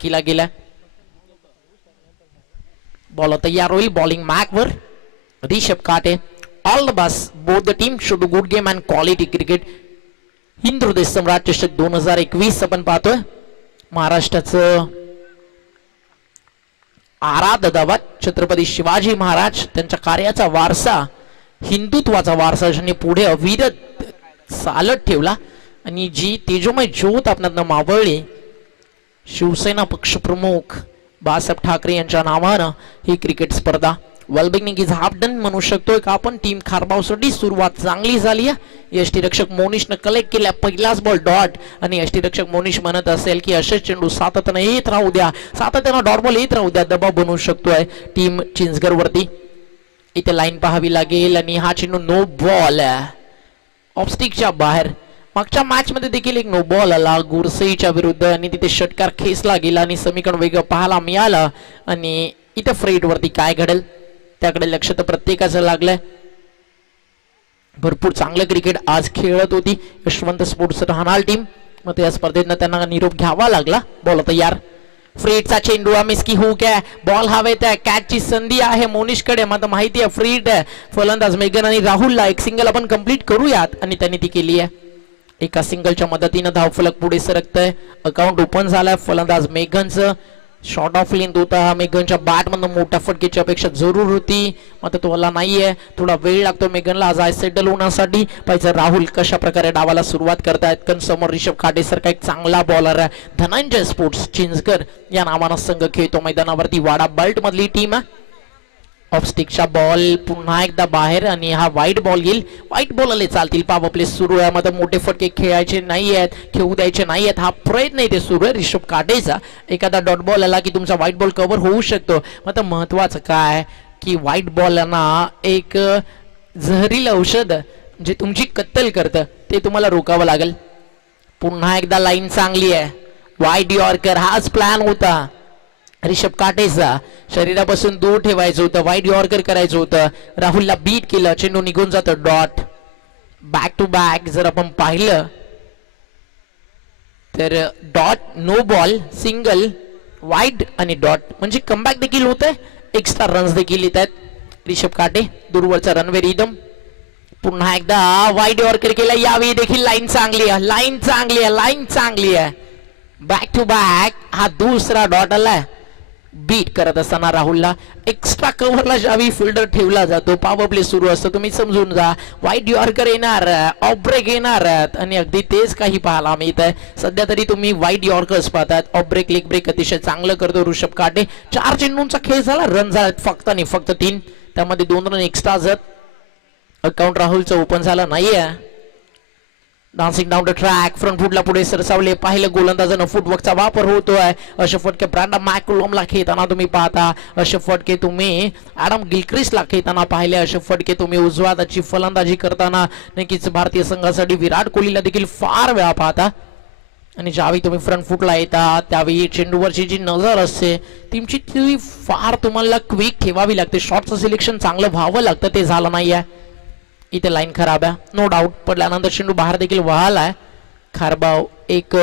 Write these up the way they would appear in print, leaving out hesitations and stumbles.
केला गेला. बॉल तयार होईल. बॉलिंग मॅक वर रिषभ काटे. All the best. Both the team show the good game and quality cricket. Hind हृदय सम्राट चषक 2021 आपण पाहतोय. महाराष्ट्राचं आराध्य दैवत छत्रपती शिवाजी महाराज त्यांच्या कार्याचा वारसा, हिंदुत्वाचा वारसा ज्यांनी पुढे अविरत चालत ठेवला आणि जी तेजोमय ज्योत आपल्याला मावळली, शिवसेना पक्षप्रमुख बाळासाहेब ठाकरे यांच्या नावानं ही क्रिकेट स्पर्धा वेल बिगिनिंग इज हाफ डन म्हणू शकतोय का आपण. टीम खारबावसाठी सुरुवात चांगली झाली आहे. यष्टीरक्षक मोनिशनं कलेक्ट केल्या पहिलाच बॉल डॉट आणि यष्टीरक्षक मोनिश म्हणत असेल की असेच चेंडू सातत्यानं येत राहू द्या, सातत्यानं डॉट बॉल येत राहू द्या, दबाव बनवू शकतोय टीम चिंचगड वरती. इथे लाईन पाहावी लागेल आणि हा चेंडू नो बॉल ऑफस्टिकच्या बाहेर. मागच्या मॅच मध्ये देखील एक नो बॉल आला गुरसईच्या विरुद्ध आणि तिथे षटकार खेचला गेला आणि समीकरण वेगळं पाहायला मिळालं. आणि इथे फ्रेट वरती काय घडेल त्याकडे लक्ष तर प्रत्येकाचं लागलंय. भरपूर चांगलं क्रिकेट आज खेळत होती यशवंत स्पोर्ट्स राहणार टीम. मग या स्पर्धेत त्यांना निरोप घ्यावा लागला. बॉल तयार. फ्रीटचा चेंडू मिस्की हुक आहे. बॉल हवेत आहे. कॅचची संधी आहे मोनिशकडे. मला माहिती आहे फ्रीट आहे. फलंदाज मेघन आणि राहुलला एक सिंगल आपण कंप्लीट करूयात आणि त्यांनी ती केली आहे. एका सिंगलच्या मदतीनं धावफलक पुढे सरकतंय. अकाउंट ओपन झालाय. फलंदाज मेघनचं शॉर्ट ऑफ लेंथ होता. मेघनच्या बॅट मधून मोठ्या फटकेची अपेक्षा जरूर होती, मात्र तो आला नाहीये. थोडा वेळ लागतो मेघनला आज आय सेटल होण्यासाठी. पाहिजे राहुल कशा प्रकारे डावाला सुरुवात करतायत. कण समोर रिषभ खाटेसारखा एक चांगला बॉलर आहे. धनंजय स्पोर्ट्स चिंचगड या नावानं संघ खेळतो मैदानावरती. वाडा बेल्ट मधली टीम आहे. ऑफस्टिकचा बॉल पुन्हा एकदा बाहेर आणि हा व्हाईट बॉल येईल. व्हाईट बॉल आले चालतील. पावर प्ले सुरू आहे. मात्र मोठे फटके खेळायचे नाही आहेत, खेळू द्यायचे नाही आहेत. हा प्रयत्न इथे सुरू आहे रिषभ काटेचा. एखादा डॉट बॉल आला की तुमचा व्हाईट बॉल कव्हर होऊ शकतो. मात्र महत्वाचं काय की व्हाईट बॉलना एक जहरील औषध जे तुमची कत्तल करतं ते तुम्हाला रोकावं लागेल. पुन्हा एकदा लाईन चांगली आहे. व्हाईट यॉर्कर हाच प्लॅन होता रिषभ काटेचा. शरीरापासून दूर ठेवायचं होतं, व्हाईट यॉर्कर करायचं होतं. राहुलला बीट केलं. चेंडू निघून जातो डॉट. बॅक टू बॅक जर आपण पाहिलं तर dot, no ball, single, wide आणि डॉट म्हणजे कमबॅक देखील होत आहे. एक्स्ट्रा रन्स देखील येत आहेत. रिषभ काटे दूरवरचा रनवे रिदम. पुन्हा एकदा व्हाईट यॉर्कर केला. यावेळी देखील लाईन चांगली आहे. लाईन चांगली आहे. लाईन चांगली आहे. बॅक टू बॅक हा दुसरा डॉट आलाय. बीट करत असताना राहुलला एक्स्ट्रा कव्हरला ज्यावेळी फिल्डर ठेवला जातो पॉवर प्ले सुरू असतो तुम्ही समजून जा. व्हाईट यॉर्कर येणार, ऑफ ब्रेक येणार आणि अगदी तेच काही पाहायला मिळत आहे. सध्या तरी तुम्ही व्हाईट यॉर्कर्स पाहतात. ऑफ ब्रेक, लेग ब्रेक अतिशय चांगलं करतो ऋषभ काटे. 4 चेंडूंचा खेळ झाला. रन झाला फक्त आणि फक्त 3. त्यामध्ये 2 रन एक्स्ट्रा जात. अकाउंट राहुलचं ओपन झालं नाहीये. Dancing down the track. Front फुटला पुढे सरसावले. पाहिलं गोलंदाजानं फुटवर्कचा वापर होतोय. असे फटके ब्रँडन मॅकलमला खेळताना तुम्ही पाहता. असे फटके तुम्ही ॲडम गिलक्रिस्टला खेळताना पाहिले. असे फटके तुम्ही उजव्या हाताची फलंदाजी करताना नक्कीच भारतीय संघासाठी विराट कोहलीला देखील फार वेळा पाहता. आणि ज्यावेळी तुम्ही फ्रंट फुटला येता त्यावेळी चेंडूवरची जी नजर असते तुमची ती फार तुम्हाला क्विक ठेवावी लागते. शॉटचं सिलेक्शन चांगलं व्हावं लागतं, ते झालं नाही आहे. इथे लाईन खराब आहे. No doubt. पडल्यानंतर चेंडू बाहेर देखील वळालाय. खारबाव एक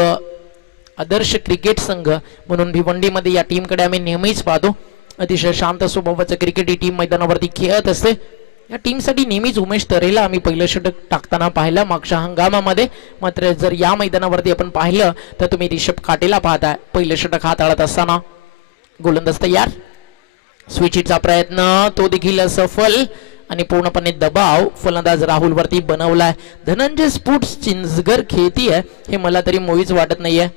आदर्श क्रिकेट संघ म्हणून भिवंडीमध्ये या टीमकडे आम्ही नेहमीच पाहतो. अतिशय शांत स्वभावाचं क्रिकेट ही टीम मैदानावरती खेळत असते. या टीमसाठी नेहमीच उमेश तरेला आम्ही पहिलं षटक टाकताना पाहिलं मागच्या हंगामामध्ये. मात्र जर या मैदानावरती आपण पाहिलं तर तुम्ही रिषभ काटेला पाहताय पहिलं षटक हाताळत असताना. गोलंदाज तयार. स्विच हिटचा प्रयत्न तो देखील सफल आणि पूर्णपणे दबाव फलंदाज राहुल वरती बनवलाय. धनंजय स्पोर्ट्स चिंचगड खेळती आहे हे मला तरी मुळीच वाटत नाहीये.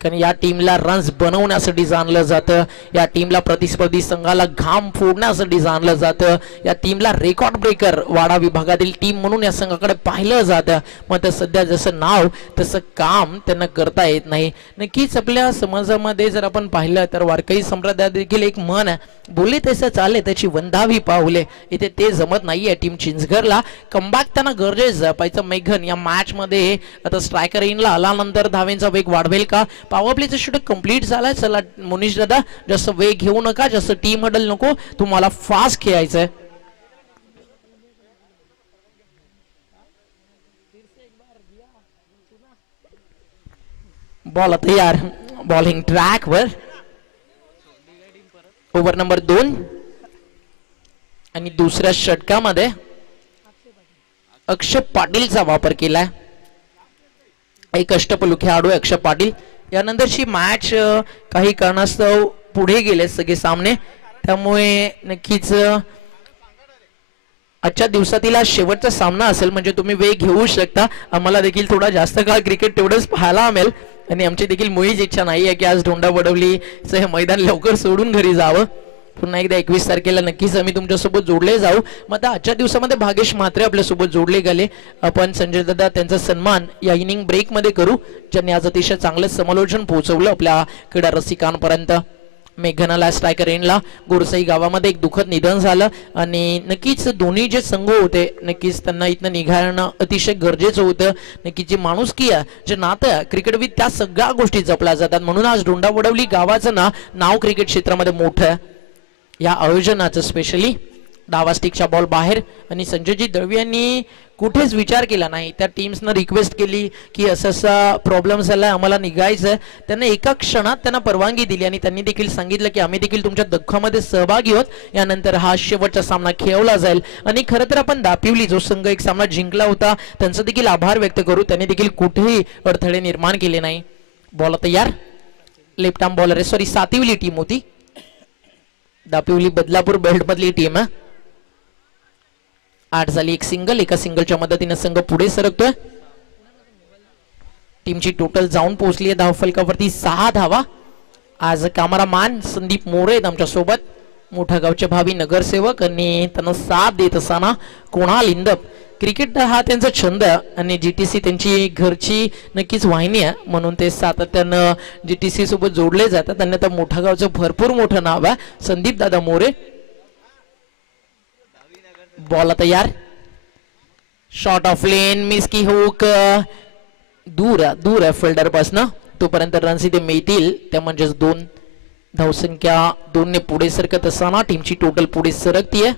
कारण या टीमला रन्स बनवण्यासाठी जाणलं जातं. या टीमला प्रतिस्पर्धी संघाला घाम फोडण्यासाठी जाणलं जातं. या टीमला रेकॉर्ड ब्रेकर वाडा विभागातील टीम म्हणून या संघाकडे पाहिलं जातं. मग सध्या जसं नाव तसं काम त्यांना करता येत नाही. नक्कीच आपल्या समाजामध्ये जर आपण पाहिलं तर वारकरी संप्रदायात देखील एक म्हण आहे, बोले तसं चाले त्याची वंदावी पावले. इथे ते जमत नाहीये टीम चिंचगडला. कमबॅक त्यांना गरजेचं पाहिजे. मेघन या मॅच मध्ये आता स्ट्रायकर इनला आल्यानंतर धावेंचा वेग वाढवेल का. पॉवर प्लेचं षटक कंप्लीट झालाय. चला मुनीश दादा जास्त वेग घेऊ नका, जास्त टीम हडल नको, तुम्हाला फास्ट खेळायचंय. बॉल तयार. बॉलिंग ट्रॅक वर ओव्हर नंबर 2 आणि दुसऱ्या षटकामध्ये अक्षय पाटीलचा वापर केलाय. एक अष्टपैलू खेळाडू अक्षय पाटील. यानंतरची मॅच काही कारणास्तव पुढे गेले सगळे सामने, त्यामुळे नक्कीच आजच्या दिवसातील हा शेवटचा सामना असेल, म्हणजे तुम्ही वेळ घेऊ शकता. आम्हाला देखील थोडा जास्त काळ क्रिकेट तेवढंच पाहायला मिळेल आणि आमची देखील मुळीच इच्छा नाही आहे की आज धोंडावडवलीचं हे मैदान लवकर सोडून घरी जावं. पुन्हा एकदा 21 तारखेला नक्कीच आम्ही तुमच्यासोबत जोडले जाऊ. मग आता आजच्या दिवसामध्ये भागेश म्हात्रे आपल्यासोबत जोडले गेले. आपण संजय दादा त्यांचा सन्मान या इनिंग ब्रेकमध्ये करू, ज्यांनी आज अतिशय चांगलं समालोचन पोहोचवलं आपल्या क्रीडा रसिकांपर्यंत. मेघनाला स्ट्रायकर एंडला गोरसाई गावामध्ये एक दुःखद निधन झालं आणि नक्कीच दोन्ही जे संघ होते नक्कीच त्यांना इथनं निघाणं अतिशय गरजेचं होतं. नक्कीच जी माणुसकी आहे, जे नातं आहे क्रिकेटविद, त्या सगळ्या गोष्टी जपल्या जातात. म्हणून आज धोंडावडवली गावाचं नाव क्रिकेट क्षेत्रामध्ये मोठं आहे. या आयोजनाचं स्पेशली डावा स्टिकच्या बॉल बाहेर आणि संजयजी दळवी यांनी कुठेच विचार केला नाही. त्या टीम्सनं रिक्वेस्ट केली की असं असा प्रॉब्लेम झालाय, आम्हाला निघायचं आहे. त्यांना एका क्षणात त्यांना परवानगी दिली आणि त्यांनी देखील सांगितलं की आम्ही देखील तुमच्या दुःखामध्ये सहभागी आहोत. यानंतर हा शेवटचा सामना खेळवला जाईल आणि खरं तर आपण दापिवली जो संघ एक सामना जिंकला होता त्यांचा देखील आभार व्यक्त करू. त्यांनी देखील कुठेही अडथळे निर्माण केले नाही. बॉल तयार. लेफ्ट आर्म बॉलर आहे, सॉरी सातिवली टीम होती. दापिवली बदलापूर बेल्ट मधली टीम आहे. 8 झाली. एक सिंगल, एका सिंगलच्या मदतीने संघ पुढे सरकतोय. टीमची टोटल जाऊन पोहोचली आहे धावफलकावरती 6 धावा. आज कॅमेरामॅन संदीप मोरे आहेत आमच्या सोबत, मोठ्या गावचे भावी नगरसेवक आणि त्यांना साथ देत असताना कुणाल इंदप. क्रिकेट हा त्यांचा छंद आणि जीटीसी त्यांची घरची नक्कीच वाहिनी आहे, म्हणून ते सातत्यानं जीटीसी सोबत जोडले जातात. त्यांना त्या मोठ्या गावचं भरपूर मोठं नाव आहे संदीप दादा मोरे. बॉल तयार. शॉट ऑफ लेन, मिस की हुक, दूर आहे फिल्डर पासून. तोपर्यंत रन्स इथे मिळतील, त्या म्हणजेच 2 धावसंख्या 2 ने पुढे सरकत असताना टीमची टोटल पुढे सरकतीये.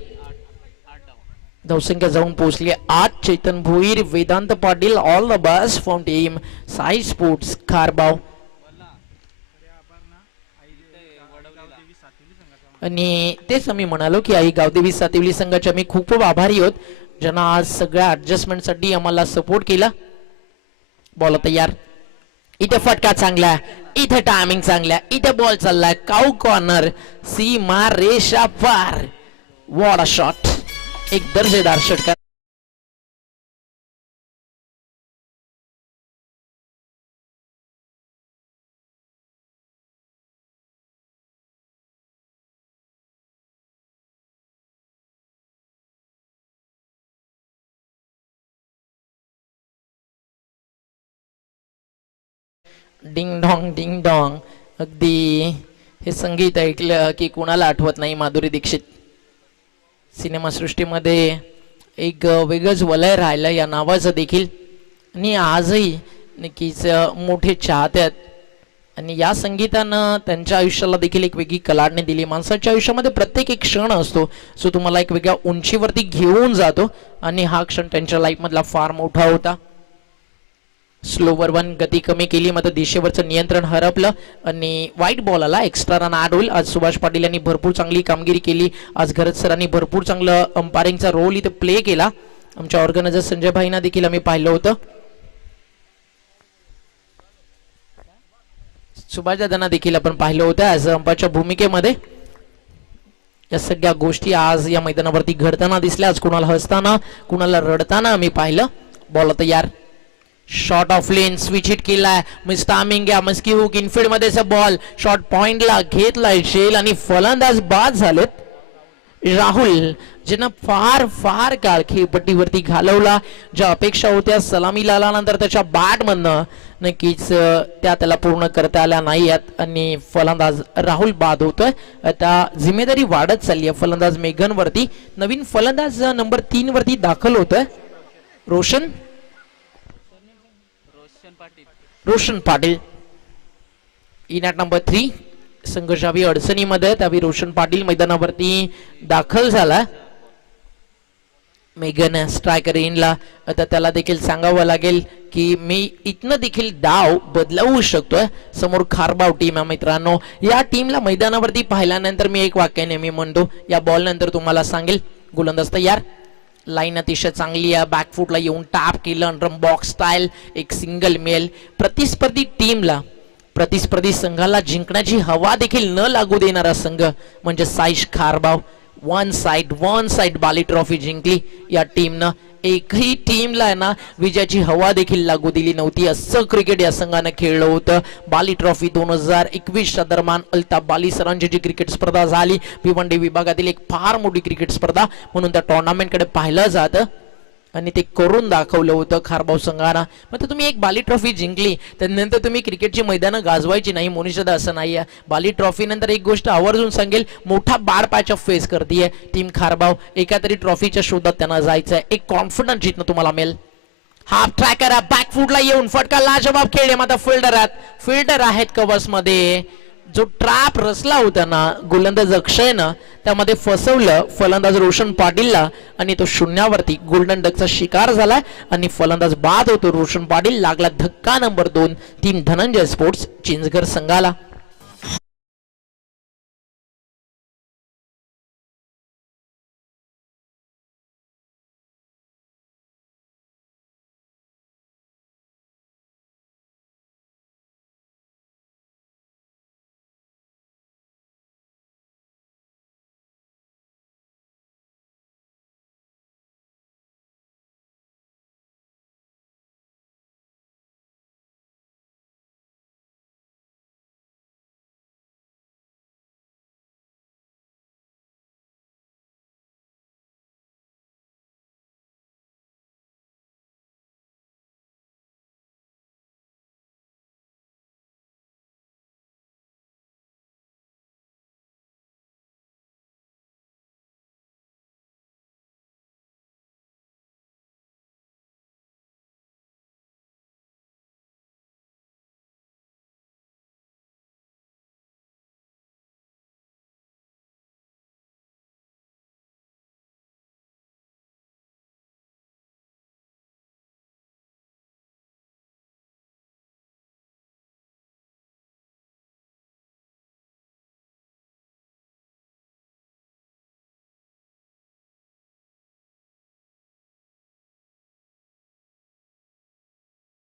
धावसंख्या जाऊन पोहोचली 8. Chaitan Bhoir, Vedant Patil, all the best from team Sai sports Kharbav. आणि तेच आम्ही म्हणालो की आई गावदेवी सातिवली संघाचे आम्ही खूप खूप आभारी आहोत, ज्यांना आज सगळ्या ऍडजस्टमेंटसाठी आम्हाला सपोर्ट केला. बॉल तयार. इथे फटका चांगला, इथे टायमिंग चांगला, इथे बॉल चाललाय काऊ कॉर्नर, सीमा रेषा पार. वॉट अ शॉट, एक दर्जेदार षटकार. Ding dong. अगदी हे संगीत ऐकलं की कुणाला आठवत नाही माधुरी दीक्षित. सिनेमासृष्टीमध्ये एक वेगळंच वलय राहिलं या नावाचं देखील आणि आजही नक्कीच मोठे चाहते आहेत आणि या संगीतानं त्यांच्या आयुष्याला देखील एक वेगळी कलाडणी दिली. माणसाच्या आयुष्यामध्ये प्रत्येक एक क्षण असतो जो तुम्हाला एक वेगळ्या उंचीवरती घेऊन जातो आणि हा क्षण त्यांच्या लाईफमधला फार मोठा होता. स्लोवर 1 गती कमी केली, मात्र दिशेवरचं नियंत्रण हरपलं आणि वाईट बॉल आला. एक्स्ट्रा रन ऍड होईल. आज सुभाष पाटील यांनी भरपूर चांगली कामगिरी केली. आज घरत सरांनी भरपूर चांगलं अंपायरिंगचा रोल इथे प्ले केला. आमच्या ऑर्गनायझर संजय भाईंना देखील आम्ही पाहिलं होतं. सुभाष दादांना देखील आपण पाहिलं होतं ॲज अंपायरच्या भूमिकेमध्ये. या सगळ्या गोष्टी आज या मैदानावरती घडताना दिसल्या. आज कुणाला हसताना कुणाला रडताना आम्ही पाहिलं. बॉल तयार. Shot of lane, switch hit केलाय, मिस टायमिंग घ्या, मस्की हुक इनफिल्ड मध्ये बॉल शॉट पॉइंटला घेतलाय शेल आणि फलंदाज बाद झालेत. राहुल ज्यांना फार फार काळ खेळपट्टीवरती घालवला, ज्या अपेक्षा होत्या सलामीला आल्यानंतर त्याच्या बॅटमधनं नक्कीच त्याला पूर्ण करता आल्या नाही आहेत आणि फलंदाज राहुल बाद होतोय. आता जिम्मेदारी वाढत चालली आहे फलंदाज मेघन वरती. नवीन फलंदाज नंबर 3 वरती दाखल होतोय Roshan Patil. In at number 3. संघर्षावी अडचणीमध्ये त्यावेळी रोशन पाटील मैदानावरती दाखल झाला. मेगन स्ट्रायकर इनला. आता त्याला देखील सांगावं लागेल की मी इथनं देखील डाव बदलवू शकतोय. समोर खारबाव टीम आहे मित्रांनो. या टीमला मैदानावरती पाहिल्यानंतर मी एक वाक्य नेहमी म्हणतो, या बॉल नंतर तुम्हाला सांगेल. गोलंदाज तयार. लाईन अतिशय चांगली आहे. बॅकफुटला येऊन टॅप केलं. अंडरम बॉक्स स्टाईल एक सिंगल मेल. प्रतिस्पर्धी टीमला, प्रतिस्पर्धी संघाला जिंकण्याची हवा देखील न लागू देणारा संघ म्हणजे साईश खारबाव. वन साइड बाली ट्रॉफी जिंकली या टीमनं. एकही टीमला आहे ना विजयाची हवा देखील लागू दिली नव्हती. असं क्रिकेट या संघानं खेळलं होतं. बाली ट्रॉफी 2021च्या दरम्यान अल्ताफ बाली सरांची जी क्रिकेट स्पर्धा झाली, भिवंडी विभागातील एक फार मोठी क्रिकेट स्पर्धा म्हणून त्या टुर्नामेंटकडे पाहिलं जातं आणि ते करून दाखवलं होतं खारबाव संघानं. मग तुम्ही एक बाली ट्रॉफी जिंकली त्यानंतर तुम्ही क्रिकेटची मैदानं गाजवायची नाही मोनिशदा, असं नाही आहे. बाली ट्रॉफी नंतर एक गोष्ट आवर्जून सांगेल, मोठा बाड पॅचअप फेस करते टीम खारबाव. एका तरी ट्रॉफीच्या शोधात त्यांना जायचं आहे. एक कॉन्फिडन्स जिथनं तुम्हाला मिळेल. हाफ ट्रॅकर आहे, बॅकफुटला येऊन फटका लाजवाब खेळले. आता फिल्डर आहेत कव्हर्स मध्ये. जो ट्रॅप रचला होता ना गोलंदाज अक्षयनं, त्यामध्ये फसवलं फलंदाज रोशन पाटीलला आणि तो शून्यावरती गोल्डन डकचा शिकार झाला आणि फलंदाज बाद होतो रोशन पाटील. लागला धक्का number 2 team Dhananjay sports Chinchghar संघाला.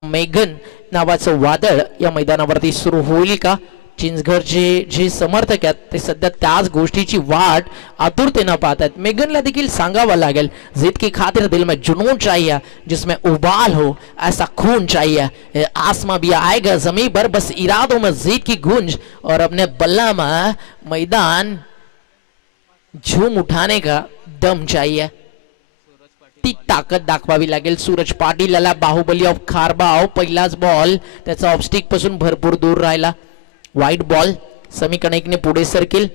मेघन नावाचं वादळ या मैदानावरती सुरू होईल का? चिंचघरचे जे समर्थक आहेत ते सध्या त्याच गोष्टीची वाट आतुरतेनं पाहतात. मेघनला देखील सांगावं लागेल, जिद की खातिर दिल में जुनून चाहिए, जिसमें उबाल हो ऐसा खून चाहिए. आसमां भी आएगा जमीन पर, बस इरादों में जीत की गूंज और अपने बल्ला में मैदान झूम उठाने का दम चाहिए. ती ताकद दाखवावी लागेल सूरज पाटील याला. बाहुबली ऑफ खारबाव. पहिलाच बॉल त्याचा ऑफस्टिक पासून भरपूर दूर राहिला. वाईट बॉल. समी कणिकने पुढे सरकेल.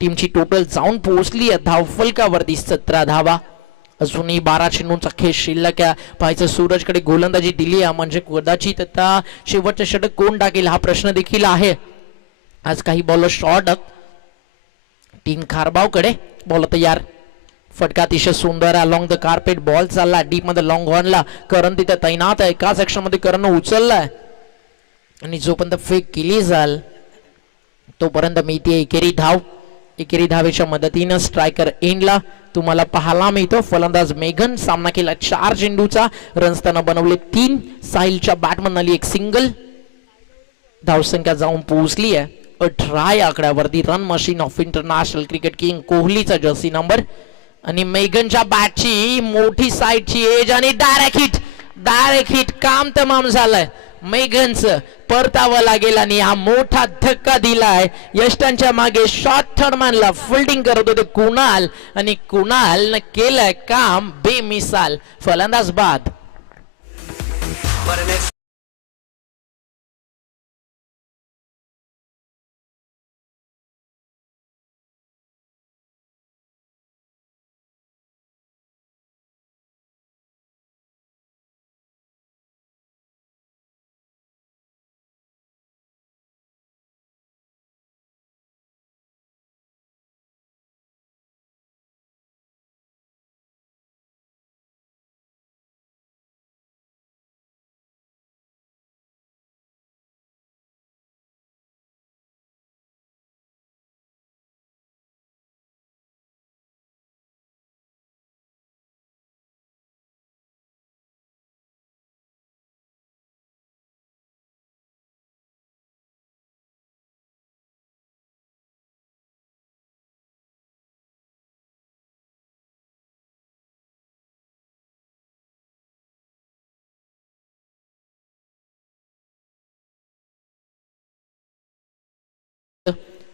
टीमची टोटल जाऊन पोहोचली आहे धावफलकावरती 17 धावा. अजूनही 12 चेंडूंचा खेळ शिल्लक आहे. पाहायचं सूरजकडे गोलंदाजी दिली आहे म्हणजे कदाचित आता शेवटचं षटक कोण टाकेल हा प्रश्न देखील आहे. आज काही बॉलर शॉर्ट. टीम खारबावकडे बॉल तयार. फटका अतिशय सुंदर अलॉंग द कार्पेट. बॉल चालला डीप मध्ये लॉंग ऑनला. करण तिथे तैनात आहे. एका सेक्शन मध्ये करण उचललाय आणि जोपर्यंत फेक केली जाल तोपर्यंत मिळते एकेरी धाव. एकेरी धावेच्या मदतीनं स्ट्रायकर एंडला तुम्हाला पाहायला मिळतो. फलंदाज मेघन. सामना केला 4 चेंडूचा. रन्स त्यानं बनवले 3. साहिलच्या बॅटमन आली एक सिंगल. धावसंख्या जाऊन पोहोचली आहे 18 या आकड्यावरती. Run machine of international cricket king कोहलीचा जर्सी नंबर. आणि मेघनच्या बॅटची मोठी साईडची एज आणि डायरेक्ट हिट काम तमाम झालंय. मेघनचं परतावं लागेल आणि हा मोठा धक्का दिलाय. यष्टांच्या मागे शॉर्ट थर्डमॅनला फिल्डिंग करत होते कुणाल आणि कुणाल केलंय काम बेमिसाल. फलंदाज बाद.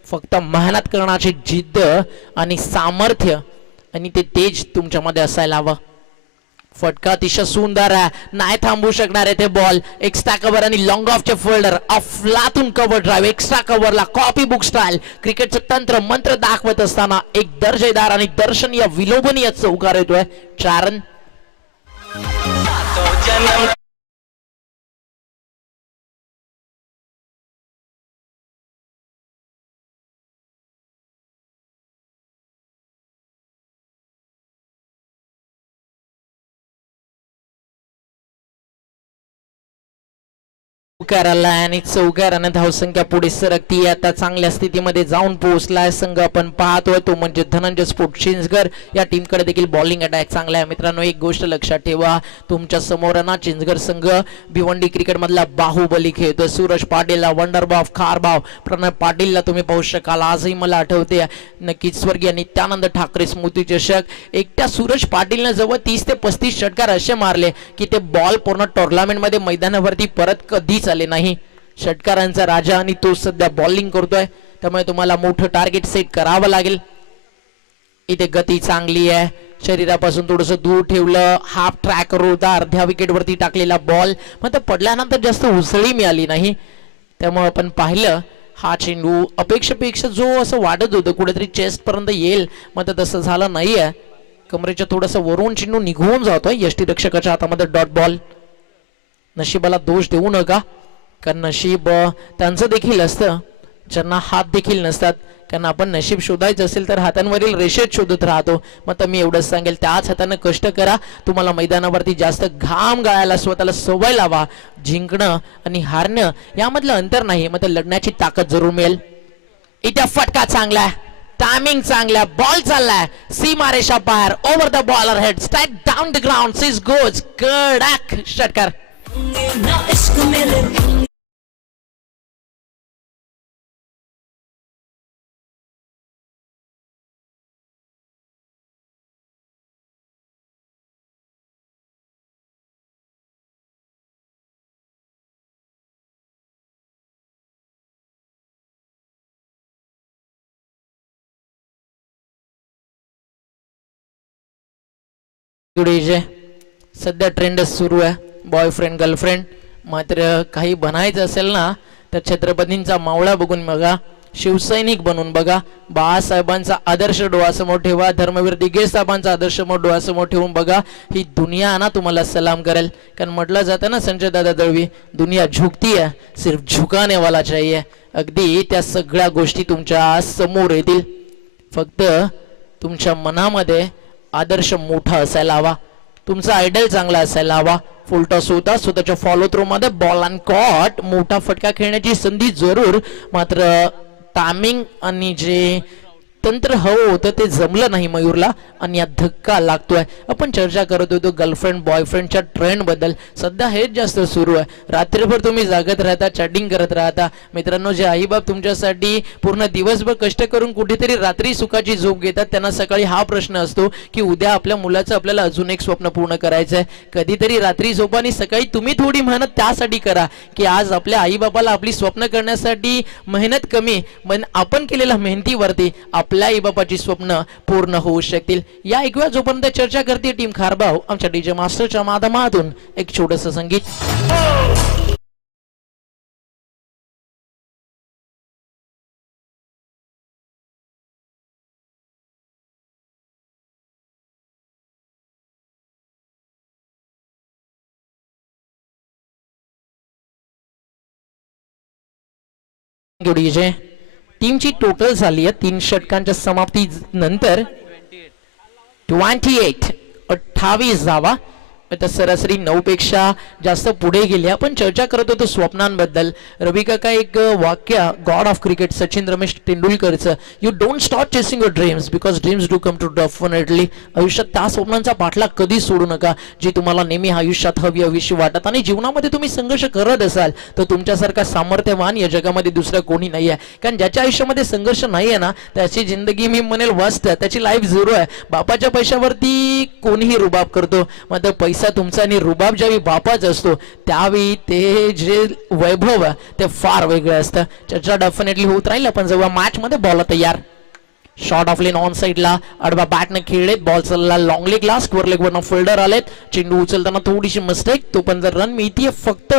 फक्त मेहनत करण्याची जिद्द आणि सामर्थ्य आणि ते तेज तुमच्यामध्ये असायला हवं. फटका अतिशय सुंदर आहे, नाही थांबू शकणार आहे ते बॉल. एक्स्ट्रा कव्हर आणि लॉंग ऑफचे फोल्डर, अफलातून कव्हर ड्राईव्ह, एक्स्ट्रा कव्हरला कॉपी बुक स्टाईल, क्रिकेटचं तंत्र मंत्र दाखवत असताना एक दर्जेदार आणि दर्शनीय विलोभनीय चौकार येतोय. 4 रन. आणि चौकाराने धावसंख्या पुढे सरकती. आता चांगल्या स्थितीमध्ये जाऊन पोहोचलाय संघ आपण पाहतोय तो म्हणजे धनंजय स्पोर्ट चिंचगड. या टीमकडे देखील बॉलिंग अटॅक चांगला आहे. मित्रांनो, एक गोष्ट लक्षात ठेवा, तुमच्या समोर ना चिंचगड संघ भिवंडी क्रिकेट मधला बाहुबली खेळतोय. सूरज पाटीलला वंडरबाव खारबाव, प्रणय पाटीलला तुम्ही पाहू शकाल. आजही मला आठवते नक्कीच स्वर्गीय नित्यानंद ठाकरे स्मृती चषक, एकट्या सूरज पाटीलने जवळ 30 ते 35 षटकार असे मारले की ते बॉल पूर्ण टुर्नामेंट मध्ये मैदानावरती परत कधीच आले नाही. षटकारांचा राजा आणि तो सध्या बॉलिंग करतोय, त्यामुळे तुम्हाला मोठं टार्गेट सेट करावं लागेल. इथे गती चांगली आहे, शरीरापासून थोडंसं दूर ठेवलं, हाफ ट्रॅक होता, अर्ध्या विकेट वरती टाकलेला बॉल, मात्र पडल्यानंतर जास्त उसळी मिळाली नाही. त्यामुळे आपण पाहिलं हा चेंडू अपेक्षेपेक्षा जो असं वाटत होतं कुठेतरी चेस्ट पर्यंत येईल, मात्र तसं झालं नाहीये. कमरेच्या थोडंसं वरून चेंडू निघून जातोय यष्टीरक्षकाच्या हातामध्ये. Dot ball. नशिबाला दोष देऊ नका, कारण नशीब त्यांचं देखील असतं ज्यांना हात देखील नसतात. कारण आपण नशीब शोधायचं असेल तर हातांवरील रेषेत शोधत राहतो. मग मी एवढंच सांगेल, त्याच हाताने कष्ट करा. तुम्हाला मैदानावरती जास्त घाम गाळायला स्वतःला सवय लावा. जिंकणं आणि हारणं यामधलं अंतर नाही, मग लढण्याची ताकद जरूर मिळेल. इथे फटका चांगला आहे, टायमिंग चांगला, बॉल चाललाय सीमारेषा बाहेर, over the bowler head, strike down the ground, six goes, कडक षटकार. सध्या ट्रेंड सुरू आहे, बॉयफ्रेंड गर्लफ्रेंड. मात्र काही बनायचं असेल ना तर छत्रपतींचा मावळा बघून बघा, शिवसैनिक बनून बघा, बाळासाहेबांचा आदर्श डोळ्यासमोर ठेवा, धर्मवीर दिघे साहेबांचा आदर्श डोळ्यासमोर ठेवून बघा. ही दुनिया ना तुम्हाला सलाम करेल. कारण म्हटलं जातं ना संजय दादा दळवी, दुनिया झुकती है, सिर्फ झुकाने वाला चाहिए. अगदी त्या सगळ्या गोष्टी तुमच्या समोर येतील. फक्त तुमच्या मनामध्ये आदर्श मोठा असायला हवा, तुमचा आयडल चांगला असायला हवा. फुलटॉस होता, स्वतःच्या फॉलो थ्रो मध्ये बॉल अँड कॉट, मोठा फटका खेळण्याची संधी जरूर, मात्र टायमिंग आणि जे तंत्र हवं होतं ते जमलं नाही मयूरला आणि या धक्का लागतोय. आपण चर्चा करत होतो गर्लफ्रेंड बॉयफ्रेंडच्या ट्रेंड बद्दल. सध्या हेच जास्त सुरू आहे. रात्रभर तुम्ही जागत राहता, चॅटिंग करत राहता. मित्रांनो, जे आईबाप तुमच्यासाठी पूर्ण दिवसभर कष्ट करून कुठेतरी रात्री सुखाची झोप घेतात, त्यांना सकाळी हा प्रश्न असतो की उद्या आपल्या मुलाचं आपल्याला अजून एक स्वप्न पूर्ण करायचं आहे. कधीतरी रात्री झोपा आणि सकाळी तुम्ही थोडी मेहनत त्यासाठी करा की आज आपल्या आईबापाला आपली स्वप्न करण्यासाठी मेहनत कमी, पण आपण केलेल्या मेहनतीवरती आपल्या आईबापाची स्वप्न पूर्ण होऊ शकतील. या ऐकूया जोपर्यंत चर्चा करते टीम खारबाव आमच्या डीजे मास्टरच्या माध्यमातून एक छोटस संगीत. डीजे टीमची टोटल झाली आहे 3 षटकांच्या समाप्ती नंतर 28 धावा. आता सरासरी 9 पेक्षा जास्त पुढे गेले. आपण चर्चा करत होतो स्वप्नांबद्दल. रवी काका एक वाक्य god of cricket Sachin Ramesh तेंडुलकरचं, you don't stop chasing your dreams because dreams do come true definitely. आयुष्यात त्या स्वप्नांचा पाठलाग कधी सोडू नका जी तुम्हाला नेहमी आयुष्यात हवी हवीशी वाटत. आणि जीवनामध्ये तुम्ही संघर्ष करत असाल तर तुमच्यासारखा सामर्थ्यवान या जगामध्ये दुसरं कोणी नाही आहे. कारण ज्याच्या आयुष्यामध्ये संघर्ष नाही आहे ना त्याची जिंदगी मी म्हणेल मस्त, त्याची लाईफ झिरो आहे. बापाच्या पैशावरती कोणीही रुबाब करतो, मात्र पैसा पैसा तुमचा आणि रुबाब ज्यावेळी बापाचा असतो त्यावेळी ते जे वैभव ते फार वेगळं असतं. चर्चा डेफिनेटली होत राहील. आपण जेव्हा मॅच मध्ये बॉल तयार. शॉट ऑफ लेन ऑन साइडला आडवा बॅटने खेळलेत. बॉल चालला लॉंग लेगला. स्क्वेअर लेग वरनं फिल्डर आलेत. चेंडू उचलताना थोडीशी मिस्टेक. तो पण जर रन मिळतीये फक्त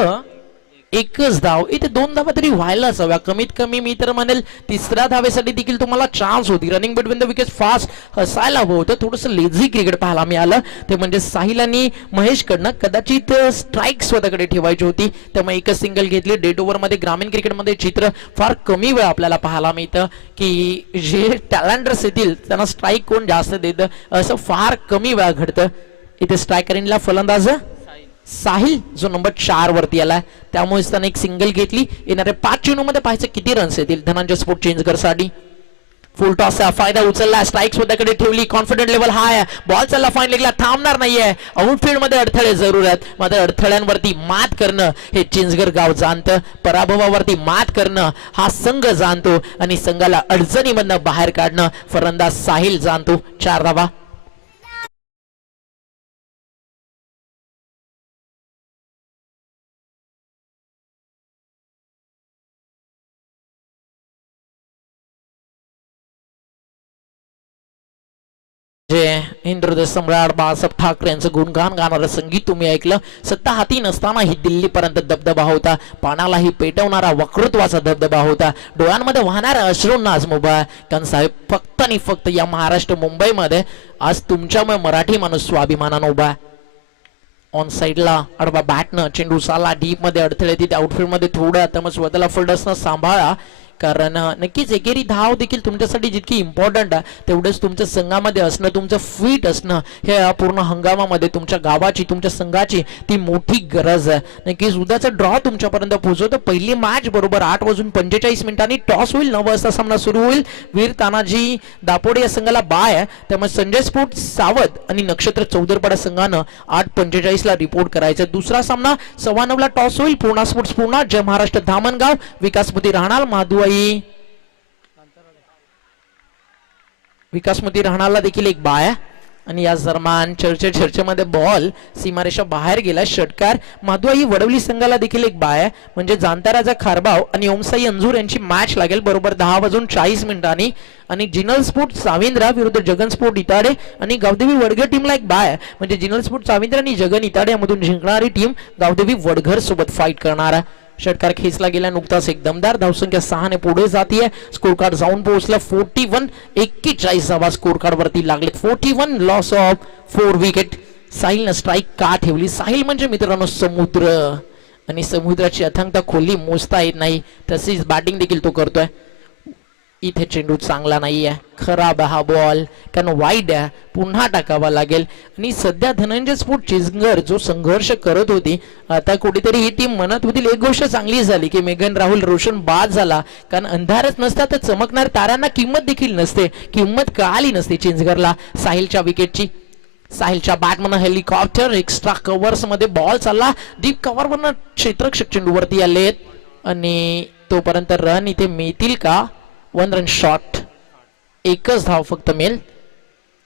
एकच धाव. इथे 2 धावा तरी व्हायलाच हव्या. कमीत कमी मी तर म्हणेल तिसऱ्या धावेसाठी देखील तुम्हाला चान्स होती. Running between the wicket fast असायला हवं होतं. थोडंसं लेझी क्रिकेट पाहायला मिळालं. ते म्हणजे साहिल आणि महेश कडनं कदाचित स्ट्राईक स्वतःकडे ठेवायची होती. त्यामुळे एकच सिंगल घेतली. डेट ओव्हर मध्ये ग्रामीण क्रिकेटमध्ये चित्र फार कमी वेळ आपल्याला पाहायला मिळतं की जे टॅलेंटर्स येतील त्यांना स्ट्राईक कोण जास्त देतं असं फार कमी वेळा घडतं. इथे स्ट्रायकरिंगला फलंदाज साहिल जो नंबर 4 वरती आलाय. त्यामुळे त्याने एक सिंगल घेतली. येणाऱ्या 5 चेंडूमध्ये पाहायचं किती रन्स येतील धनंजय स्पोर्ट चेंजगर साठी. फुल टॉसचा फायदा उचलला. स्ट्राईक स्वतःकडे ठेवली. कॉन्फिडंट लेवल हाय. बॉल चालला फाईन लेगला. थांबणार नाहीये. आउटफील्ड मध्ये अडथळे जरूर आहेत. मात्र अडथळ्यांवरती मात करणं हे चिंचगर गाव जाणतं. पराभवावरती मात करणं हा संघ जाणतो आणि संघाला अडचणीमधनं बाहेर काढणं फलंदाज साहिल जाणतो. 4 धावा. इंद्रदेश सम्राट बाळासाहेब ठाकरे यांचं गुणगान गाणारं संगीत तुम्ही ऐकलं. सत्ता हाती नसतानाही दिल्लीपर्यंत दबदबा होता. पानालाही पेटवणारा वक्तृत्वाचा धबधबा होता. डोळ्यांमध्ये वाहणाऱ्या अश्रूंना आज मुभा. कारण साहेब फक्त आणि फक्त या महाराष्ट्र मुंबईमध्ये आज तुमच्यामुळे मराठी माणूस स्वाभिमानानं उभा. ऑन साइडला अडवा बॅटनं चेंडू साला डीप मध्ये अडथळे तिथे आउटफील्ड मध्ये थोडं त्यामुळे स्वतःला फिल्डर्सनं सांभाळा. कारण नक्कीच एकेरी धाव देखील तुमच्यासाठी जितकी इम्पॉर्टंट आहे तेवढंच तुमच्या संघामध्ये असणं तुमचं फिट असणं हे पूर्ण हंगामामध्ये तुमच्या गावाची तुमच्या संघाची ती मोठी गरज आहे. नक्कीच उद्याचा ड्रॉ तुमच्यापर्यंत पोहोचवतो. पहिली मॅच बरोबर 8:45 टॉस होईल. 9 वाजता सामना सुरू होईल. वीर तानाजी दापोडे या संघाला बाय आहे. त्यामुळे संजय स्पोर्ट सावध आणि नक्षत्र चौदरपाडा संघानं 8:45 रिपोर्ट करायचं. दुसरा सामना 9:15 टॉस होईल. पूर्णा स्पोर्ट्स पूर्णा, जय महाराष्ट्र धामणगाव, विकासमती राहणार, माधुआई विकासमती राहणारला देखील एक बाय. आणि या दरम्यान चर्चेमध्ये बॉल सीमारेषा बाहेर गेला. षटकार माधुआई वडवली संघाला देखील एक बाय. म्हणजे जांताराजा खारबाव आणि ओमसाई अंजूर यांची मॅच लागेल बरोबर 10:40 आणि जिनल स्पोर्ट साविंद्रा विरुद्ध जगन स्पोर्ट इताडे आणि गावदेवी वडघर टीमला एक बाय. म्हणजे जिनल स्पोर्ट साविंद्रा आणि जगन इताडे यामधून जिंकणारी टीम गावदेवी वडघर सोबत फाईट करणार आहे. षटकार खेचला गेला नुकताच. एक दमदार धावसंख्या 6 ने पुढे जातीये. स्कोर कार्ड जाऊन पोहोचला 41. 41 धावा स्कोर कार्ड वरती लागलेत. 41 लॉस ऑफ 4 विकेट. साहिलनं स्ट्राईक का ठेवली? साहिल म्हणजे मित्रांनो समुद्र आणि समुद्राची अथांगता खोली मोजता येत नाही. तशीच बॅटिंग देखील तो करतोय. इथे चेंडू चांगला नाहीये. खराब हा बॉल कारण वाईड आहे. पुन्हा टाकावा लागेल. आणि सध्या धनंजय स्पोर्ट चिंचगर जो संघर्ष करत होती आता कुठेतरी ही टीम म्हणत होती एक गोष्ट चांगली झाली की मेघन राहुल रोशन बाद झाला. कारण अंधारच नसता तर चमकणाऱ्या ताऱ्यांना किंमत देखील नसते. किंमत कळाली नसते चिंचगरला साहिलच्या विकेटची. साहिलच्या बॅटमन हेलिकॉप्टर एक्स्ट्रा कव्हर्स मध्ये बॉल चालला. डीप कव्हर वरनं क्षेत्ररक्षक चेंडूवरती आलेत आणि तोपर्यंत रन इथे मिळतील का? 1 रन शॉट. एकच धाव फक्त मिळेल.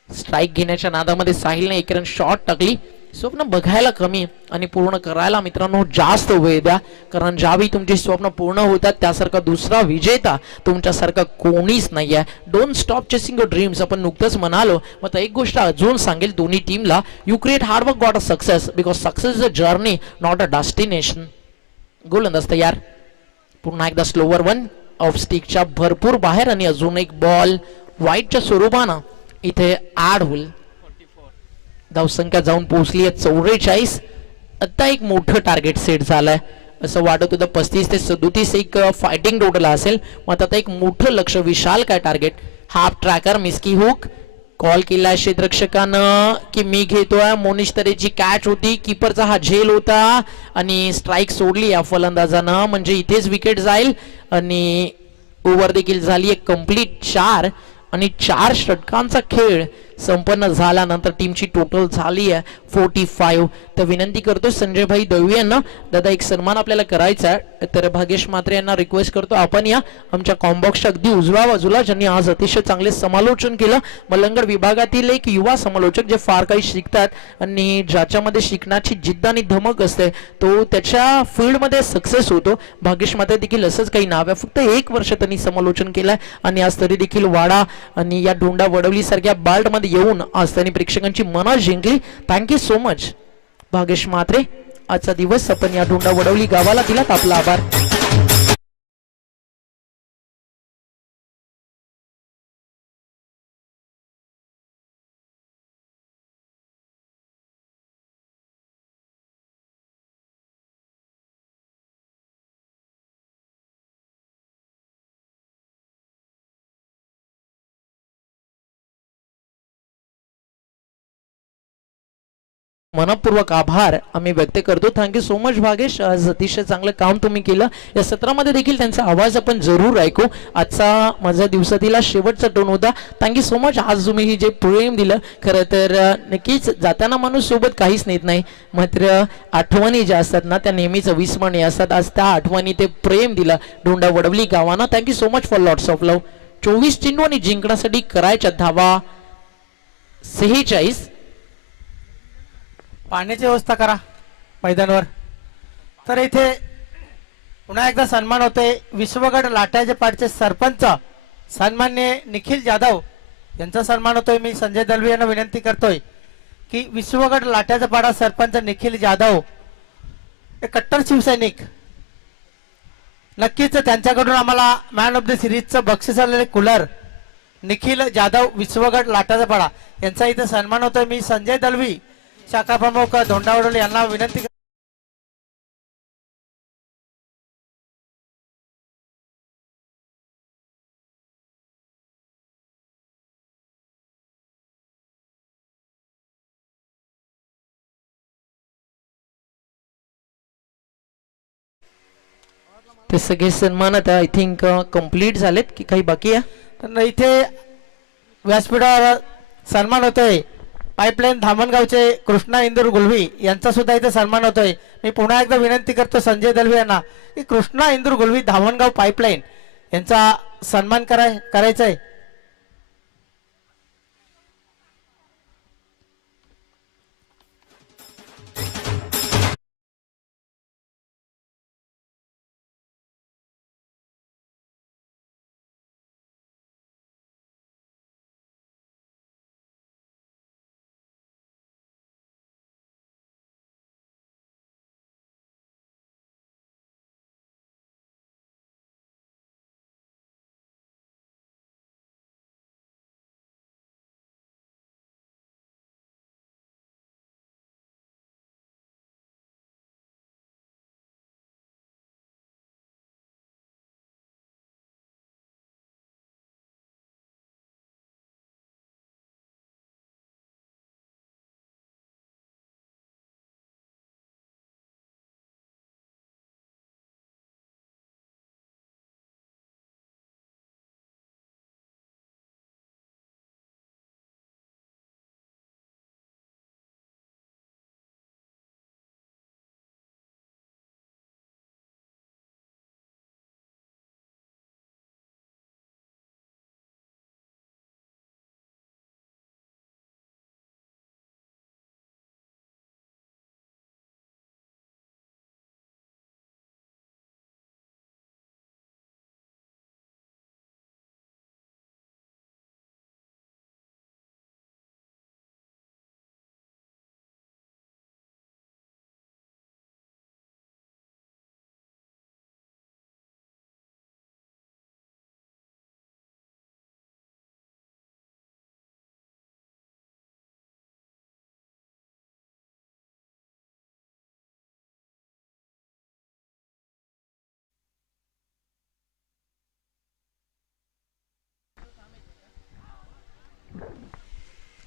स्ट्राईक घेण्याच्या नादामध्ये साहिलने 1 रन शॉट टाकली. स्वप्न बघायला कमी आणि पूर्ण करायला मित्रांनो जास्त वेळ द्या. कारण ज्यावेळी तुमची स्वप्न पूर्ण होतात त्यासारखा दुसरा विजेता तुमच्यासारखा कोणीच नाहीये. Don't stop chasing your dreams आपण नुकतंच म्हणालो. मग एक गोष्ट अजून सांगेल दोन्ही टीमला. You create hard work got a success because success is a journey not a destination. गोलंदाज तयार. पुन्हा एकदा स्लोवर 1 ऑफ स्टिकच्या भरपूर बाहेर आणि अजून एक बॉल वाईटच्या स्वरूपानं इथे ऍड होईल. धावसंख्या जाऊन पोहोचली आहे 44. आता एक मोठं टार्गेट सेट झालंय असं वाटत होतं. 35 ते 37 एक फायटिंग टोटल असेल. मग आता एक मोठं लक्ष विशाल काय टार्गेट. हाफ ट्रॅकर मिस्की हुक कॉल केला क्षेत्ररक्षकानं की मी घेतोय. मोनिश तरेची कॅच होती. कीपरचा हा झेल होता आणि स्ट्राईक सोडली या फलंदाजानं. म्हणजे इथेच विकेट जाईल आणि ओव्हर देखील झाली एक कंप्लीट 4 आणि 4 षटकांचा खेळ संपन्न झाल्यानंतर टीमची टोटल झाली आहे 45. तर विनंती करतो संजय भाई दळवी यांना, दादा एक सन्मान आपल्याला करायचा आहे. तर भागेश म्हात्रे यांना रिक्वेस्ट करतो आपण या आमच्या कॉम्बॉक्सच्या अगदी उजव्या बाजूला, ज्यांनी आज अतिशय चांगले समालोचन केलं. मलंगड विभागातील एक युवा समालोचक जे फार काही शिकतात आणि ज्याच्यामध्ये शिकण्याची जिद्द आणि धमक असते, तो त्याच्या फील्डमध्ये सक्सेस होतो. भागेश म्हात्रे देखील असंच काही नाव आहे. फक्त 1 वर्ष त्यांनी समालोचन केलंय आणि आज तरी देखील वाडा आणि या डोंडा वडवली सारख्या बाल्ट मध्ये येऊन आज त्यांनी प्रेक्षकांची मनं जिंकली. Thank you so much Bhagesh Mhatre. आजचा दिवस आपण या डोंडा वडवली गावाला दिलात, आपला आभार. मनपूर्वक आभार आम्ही व्यक्त करतो. थँक्यू सो मच भागेश, आज अतिशय चांगलं काम तुम्ही केलं. या सत्रामध्ये देखील त्यांचा आवाज आपण जरूर ऐकू. आजचा माझ्या दिवसातील शेवटचा टोन होता. Thank you so much. आज तुम्ही हे जे प्रेम दिलं, खरं तर नक्कीच जाताना माणूस सोबत काहीच नेत नाही, मात्र आठवणी ज्या असतात ना त्या नेहमीच विस्मरणीय असतात. आज त्या आठवणी ते प्रेम दिलं डोंडा वडवली गावानं. Thank you so much for lots of love. 24 चेंडू आणि जिंकण्यासाठी करायच्या धावा 46. पाण्याची व्यवस्था करा मैदानावर. तर इथे पुन्हा एकदा सन्मान होतोय विश्वगड लाटाचे पाटचे सरपंच सन्मान्य निखिल जाधव यांचा सन्मान होतोय. मी संजय दलवी यांना विनंती करतोय की विश्वगड लाट्याचा पाडा सरपंच निखिल जाधव हे कट्टर शिवसैनिक, नक्कीच त्यांच्याकडून आम्हाला मॅन ऑफ द सिरीजचं बक्षीस आलेले कूलर निखिल जाधव विश्वगड लाटाचा पाडा यांचा इथे सन्मान होतोय. मी संजय दलवी शाखा प्रमुख धोंडावडोली यांना विनंती ते सगळे सन्मान आता आय थिंक कंप्लीट झालेत की काही बाकी आहे. तर इथे व्यासपीठावर सन्मान होतोय पाईपलाईन धामणगावचे कृष्णा इंदूर गुलवी यांचा सुद्धा इथे सन्मान होतोय. मी पुन्हा एकदा विनंती करतो संजय दलवी यांना की कृष्णा इंदूर गुलवी धामणगाव पाईपलाईन यांचा सन्मान करायचा आहे.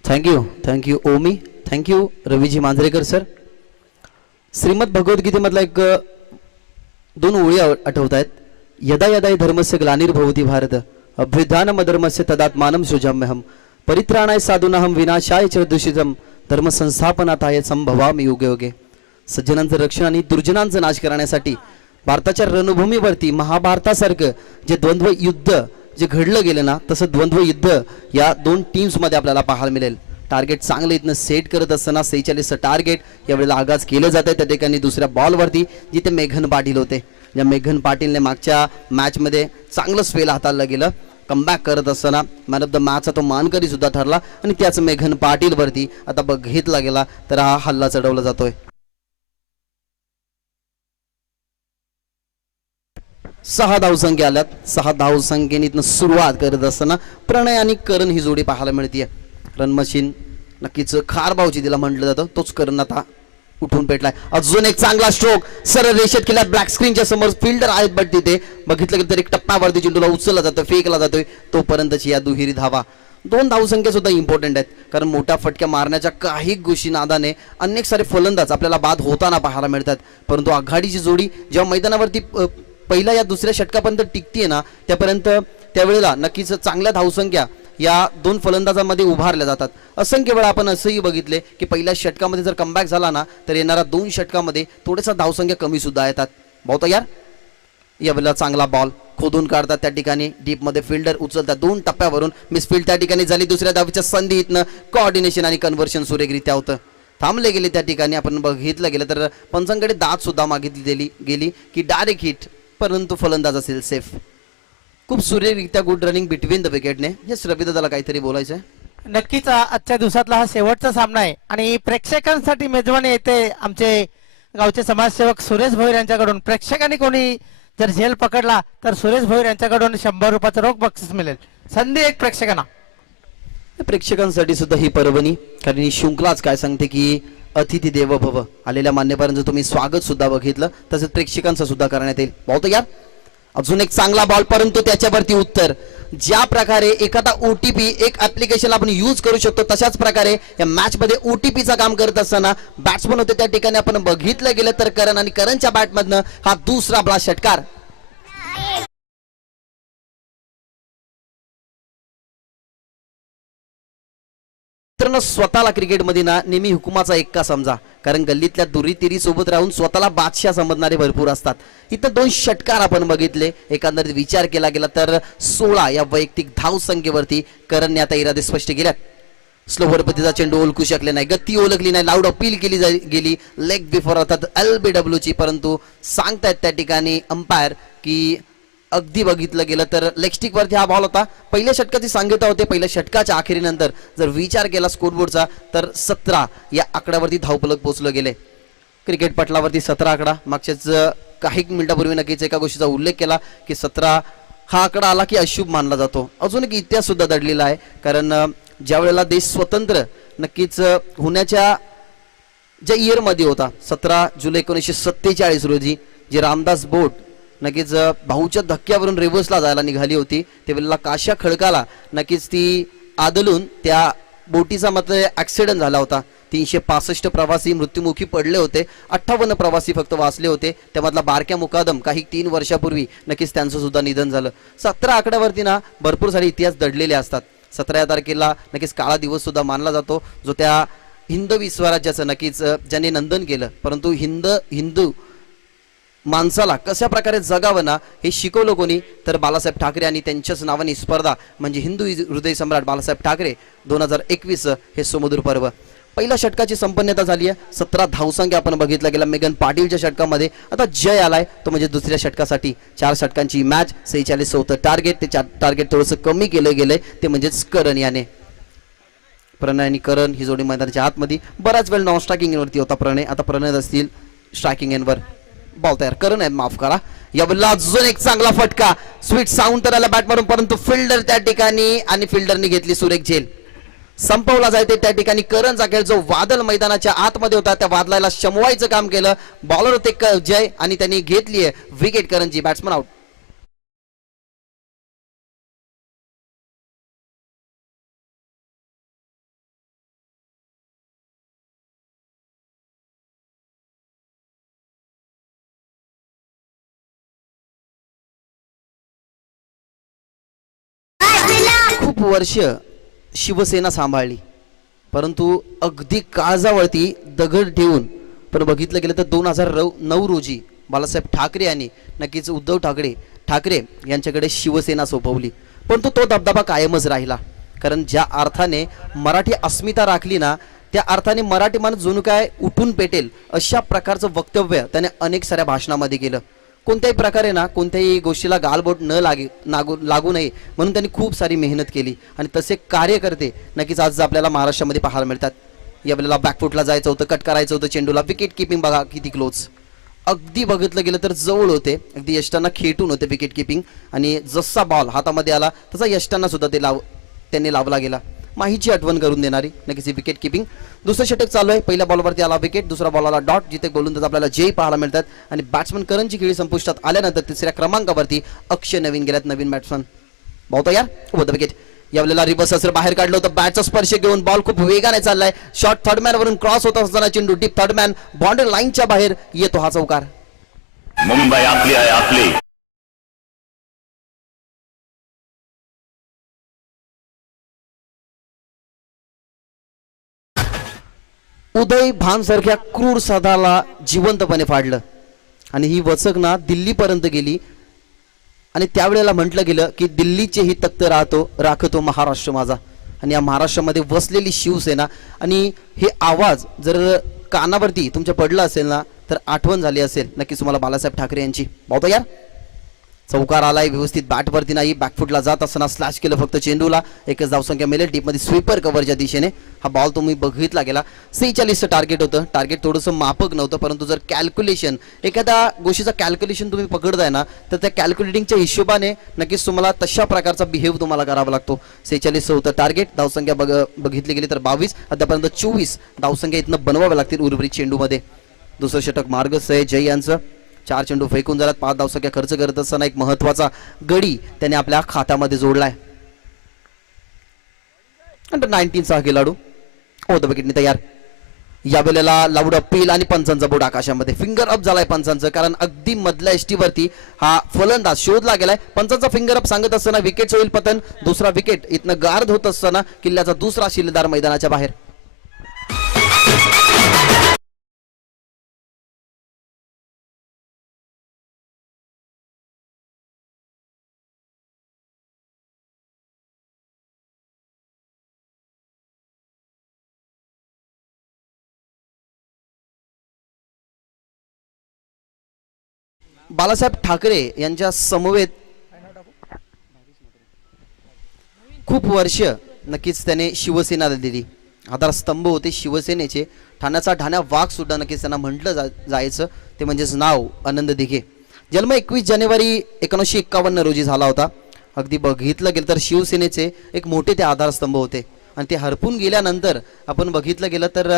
Thank you Omi. Thank you Raviji Manjrekar sir. Shrimad भगवद्गीतेमधला एक 2 ओळी आठवत आहेत. यदा यदा धर्मस्य ग्लानिर्भवती भारत अभ्युत्थानमधर्मस्य तदात्मानं सृजाम्यहम्. परित्राणाय साधूनाहम विनाशाय च दुषितम धर्म संस्थापनाताय संभवामि युगे युगे. सज्जनांचं रक्षण आणि दुर्जनांचा नाश करण्यासाठी भारताच्या रणभूमीवरती महाभारतासारखं जे द्वंद्व युद्ध जे घडलं गेलं ना, तसं द्वंद्व युद्ध या दोन टीम्समध्ये आपल्याला पाहायला मिळेल. टार्गेट चांगलं इथनं सेट करत असताना 46चं टार्गेट यावेळेला आगाज केलं जात आहे. त्या ठिकाणी दुसऱ्या बॉलवरती जिथे मेघन पाटील होते, ज्या मेघन पाटीलने मागच्या मॅचमध्ये चांगलं स्पेल हाताळलं गेलं. कमबॅक करत असताना मॅन ऑफ द मॅचचा तो मानकरी सुद्धा ठरला आणि त्याच मेघन पाटीलवरती आता बघितला गेला तर हा हल्ला चढवला जातोय. 6 धावसंख्या आल्यात. 6 धावसंख्येने इथनं सुरुवात करत असताना प्रणय आणि करण ही जोडी पाहायला मिळते. रन मशीन नक्कीच खारबावची तिला म्हटलं जातं, तोच करण आता उठून पेटलाय. अजून एक चांगला स्ट्रोक सरळ रेषेत केला. ब्लॅक स्क्रीनच्या समोर फिल्डर आहेत, बट तिथे बघितलं की तर एक टप्प्यावरती चेंडूला उचलला जातो, फेकला जातोय. तोपर्यंतची या दुहेरी धावा. 2 धावसंख्या सुद्धा इम्पॉर्टंट आहेत, कारण मोठ्या फटक्या मारण्याच्या काही गोष्टी नादाने अनेक सारे फलंदाज आपल्याला बाद होताना पाहायला मिळतात. परंतु आघाडीची जोडी जेव्हा मैदानावरती पहिल्या या दुसऱ्या षटकापर्यंत टिकते ना, त्यावेळेला नक्कीच चांगल्या धावसंख्या या दोन फलंदाजांमध्ये उभारल्या जातात. असंख्य वेळा आपण असंही बघितले की पहिल्या षटकामध्ये जर कमबॅक झाला ना, तर येणाऱ्या 2 षटकामध्ये थोडासा धावसंख्या कमी सुद्धा येतात. भाऊ तयार. यावेळेला चांगला बॉल खोदून काढतात, त्या ठिकाणी डीपमध्ये फिल्डर उचलतात. 2 टप्प्यावरून मिसफील्ड त्या ठिकाणी झाली. दुसऱ्या धावेच्या संधी इथनं कोऑर्डिनेशन आणि कन्व्हर्शन सुरेखरित्या होतं. थांबले गेले त्या ठिकाणी. आपण बघितलं गेलं तर पंचांकडे दाद सुद्धा मागितली गेली की डायरेक्ट हिट, परंतु फलंदाज असेल सेफ. खूप सुरेखरित्या गुड रनिंग बिटवीन द विकेटने. हेच रवीदा त्याला काहीतरी बोलायचं आहे. नक्कीच आजच्या दिवसातला हा शेवटचा सामना आहे आणि प्रेक्षकांसाठी मेजवानी येते आमचे गावचे समाजसेवक सुरेश भोईर यांच्याकडून. प्रेक्षकांनी कोणी जर झेल पकडला तर सुरेश भोईर यांच्याकडून 100 रुपयाचं रोख बक्षीस मिळेल. संधी एक प्रेक्षकांना. प्रेक्षकांसाठी सुद्धा ही पर्वणी, कारण ही शृंखलाच काय सांगते की अतिथी देव भव. आलेल्या मान्यवरांचं तुम्ही स्वागत सुद्धा बघितलं, तसंच प्रेक्षकांचं सुद्धा करण्यात येईल. बहुत यार. अजून एक चांगला बॉल, परंतु त्याच्यावरती उत्तर. ज्या प्रकारे एखादा ओटीपी एक ऍप्लिकेशन आपण यूज करू शकतो, तशाच प्रकारे या मॅच मध्ये ओटीपीचा काम करत असताना बॅट्समन होते त्या ठिकाणी आपण बघितलं गेलं तर करण, आणि करणच्या बॅटमधनं हा दुसरा ब्लास्ट षटकार. मित्रांनो, स्वतःला क्रिकेटमध्ये ना नेहमी हुकुमाचा एक्का समजा, कारण गल्लीतल्या दुरी तिरी सोबत राहून स्वतःला बादशाह समजणारे भरपूर असतात. इथं 2 षटकार आपण बघितले. एकंदरीत विचार केला गेला तर 16 या वैयक्तिक धाव संख्येवरती करणने आता इरादे स्पष्ट केल्यात. स्लोवर पद्धतीचा चेंडू ओळखू शकले नाही, गती ओळखली नाही, लाऊड अपील केली गेली लेग बिफोर अर्थात LBW ची. परंतु सांगतायत त्या ठिकाणी अंपायर की अगदी बघितलं गेलं तर लेग स्टिक वरती हा बॉल होता. पहिल्या षटकाची सांगता होते. पहिल्या षटकाच्या अखेरीनंतर जर विचार केला स्कोरबोर्डचा तर 17 या आकड्यावरती धावफलक पोहोचले गेले. क्रिकेट पटलावरती 17 आकडा. मागच्याच काही मिनिटापूर्वी नक्कीच एका गोष्टीचा उल्लेख केला की 17 हा आकडा आला की अशुभ मानला जातो. अजून एक इतिहास सुद्धा दडलेला आहे, कारण ज्या वेळेला देश स्वतंत्र नक्कीच होण्याच्या ज्या इयरमध्ये होता 17 जुलै 1947 रोजी, जे रामदास बोट नक्कीच भाऊच्या धक्क्यावरून रिव्हर्सला जायला निघाली होती, त्यावेळेला काशा खडकाला नक्कीच ती आदलून त्या बोटीचा मात्र ऍक्सिडेंट झाला होता. 365 प्रवासी मृत्युमुखी पडले होते, 58 प्रवासी फक्त वाचले होते. त्यामधला बारक्या मुकादम काही 3 वर्षापूर्वी नक्कीच त्यांचं सुद्धा निधन झालं. 17 आकड्यावरती ना भरपूर सारे इतिहास दडलेले असतात. 17 तारखेला नक्कीच काळा दिवस सुद्धा मानला जातो, जो त्या हिंदवी स्वराज्याचं नक्कीच ज्यांनी नंदन केलं, परंतु हिंदू माणसाला कशा प्रकारे जगावं ना हे शिकवलं कोणी तर बाळासाहेब ठाकरे, आणि त्यांच्याच नावाने स्पर्धा म्हणजे हिंदू हृदय सम्राट बाळासाहेब ठाकरे 2021 हे सुमधुर पर्व. पहिल्या षटकाची संपन्नता झाली आहे. 17 धावसंख्या आपण बघितला गेला मेघन पाटीलच्या षटकामध्ये. आता जय आलाय तो म्हणजे दुसऱ्या षटकासाठी. 4 षटकांची मॅच, 46 होतं टार्गेट. ते टार्गेट थोडंसं कमी केलं गेलंय, ते म्हणजेच करण याने. प्रणय आणि करण ही जोडी मैदानाच्या आतमध्ये. बराच वेळ नॉन स्ट्रायकिंग वरती होता प्रणय, आता प्रणय असतील स्ट्रायकिंग एनवर. बॉल तयार करण आहे, माफ करा. यावेळेला अजून एक चांगला फटका, स्वीट साऊंड तर आला बॅट मारून, परंतु फिल्डर त्या ठिकाणी आणि फिल्डरने घेतली सुरेख झेल. संपवला जायते त्या ठिकाणी करणचा खेळ, जो वादळ मैदानाच्या आतमध्ये होता त्या वादळाला शमवायचं काम केलं. बॉलर होते जय आणि त्यांनी घेतली आहे विकेट करणची. Batsman out. खूप वर्ष शिवसेना सांभाळली, परंतु अगदी काळजावरती दगड ठेवून पण बघितलं गेलं तर 2009 रोजी बाळासाहेब ठाकरे यांनी नक्कीच उद्धव ठाकरे यांच्याकडे शिवसेना सोपवली, परंतु तो दबदबा कायमच राहिला. कारण ज्या अर्थाने मराठी अस्मिता राखली ना, त्या अर्थाने मराठी माणूस जणू काय उठून पेटेल अशा प्रकारचं वक्तव्य त्याने अनेक साऱ्या भाषणामध्ये केलं. कोणत्याही प्रकारे ना कोणत्याही गोष्टीला गालबोट न लागू नये म्हणून त्यांनी खूप सारी मेहनत केली आणि तसे कार्यकर्ते नक्कीच आज आपल्याला महाराष्ट्रामध्ये पाहायला मिळतात. यावेळेला बॅकफुटला जायचं होतं, कट करायचं होतं चेंडूला, विकेट किपिंग बघा किती क्लोज, अगदी बघितलं गेलं तर जवळ होते, अगदी यष्टांना खेटून होते विकेट किपिंग. आणि जसा बॉल हातामध्ये आला तसा यष्टांना सुद्धा त्यांनी लावला गेला. माहीची आठवण करून देणारी नक्कीच विकेट किपिंग. दुसरं षटक चालू आहे, पहिल्या बॉलवरती आला विकेट, दुसऱ्या बॉलला डॉट, जिथे गोलंदाज आपल्याला जय पाहायला मिळतात. आणि बॅट्समन करणची खेळी संपुष्टात आल्यानंतर तिसऱ्या क्रमांकावरती अक्षय नवीन गेल्यात, नवीन बॅट्समन. भाऊ यार होतं विकेट. यावेळेला रिवर्स असर बाहेर काढलं होतं, बॅटचा स्पर्श घेऊन बॉल खूप वेगाने चाललाय, शॉट थर्ड मॅन वरून क्रॉस होत असताना चेंडू डीप थर्ड मॅन बाउंड्री लाईनच्या बाहेर येतो हा चौकार. मुंबई आपली आहे आपली. उदय भान सारख्या क्रूर साधाला जिवंतपणे फाडलं आणि ही वचक ना दिल्लीपर्यंत गेली. आणि त्यावेळेला म्हटलं गेलं की दिल्लीचेही तख्त राखतो महाराष्ट्र माझा. आणि या महाराष्ट्रामध्ये वसलेली शिवसेना आणि हे आवाज जर कानावरती तुमच्या पडला असेल ना तर आठवण झाली असेल नक्कीच तुम्हाला बाळासाहेब ठाकरे यांची. पाहतो यार चौकार आलाय व्यवस्थित, बॅटवरती नाही, बॅकफुटला जात असताना स्लॅश केलं फक्त चेंडूला. एकच धावसंख्या मिळेल टीपमध्ये स्वीपर कव्हरच्या दिशेने. हा बॉल तुम्ही बघितला गेला. 46चं टार्गेट होतं, टार्गेट थोडंसं मापक नव्हतं, परंतु जर कॅल्क्युलेशन एखाद्या गोष्टीचा कॅल्क्युलेशन तुम्ही पकडताय ना तर त्या कॅल्क्युलेटिंगच्या हिशोबाने नक्कीच तुम्हाला तशा प्रकारचा बिहेव तुम्हाला करावा लागतो. 46चं होतं टार्गेट. धावसंख्या बघितली गेली तर 22, आतापर्यंत 24 धावसंख्या इथनं बनवाव्या लागतील उर्वरित चेंडूमध्ये. दुसरं षटक मार्गस्थ आहे जय यांचं. 4 चेंडू फेकून झाल्यात, 5 धावसंख्या खर्च करत असताना एक महत्वाचा गडी त्याने आपल्या खात्यामध्ये जोडलाय. अंडर 19चा खेळाडू होतं विकेटने तयार. या वेळेला लाऊड अपील आणि पंचांचा बोर्ड आकाशामध्ये. फिंगर अप झालाय पंचांचं, कारण अगदी मधल्या एसटीवरती हा फलंदाज शोधला गेलाय. पंचांचा फिंगर अप सांगत असताना विकेट होईल पतन. दुसरा विकेट इथनं गार्ड होत असताना किल्ल्याचा दुसरा शिलेदार मैदानाच्या बाहेर. बाळासाहेब ठाकरे यांच्या समवेत खूप वर्ष नक्कीच त्याने शिवसेना दिली. आधारस्तंभ होते शिवसेनेचे. ठाण्याचा ढाण्या वाघ सुद्धा नक्कीच त्यांना म्हटलं जायचं. ते म्हणजेच नाव आनंद दिघे. जन्म 21 जानेवारी 1951 रोजी झाला होता. अगदी बघितलं गेलं तर शिवसेनेचे एक मोठे ते आधारस्तंभ होते आणि ते हरपून गेल्यानंतर आपण बघितलं गेलं तर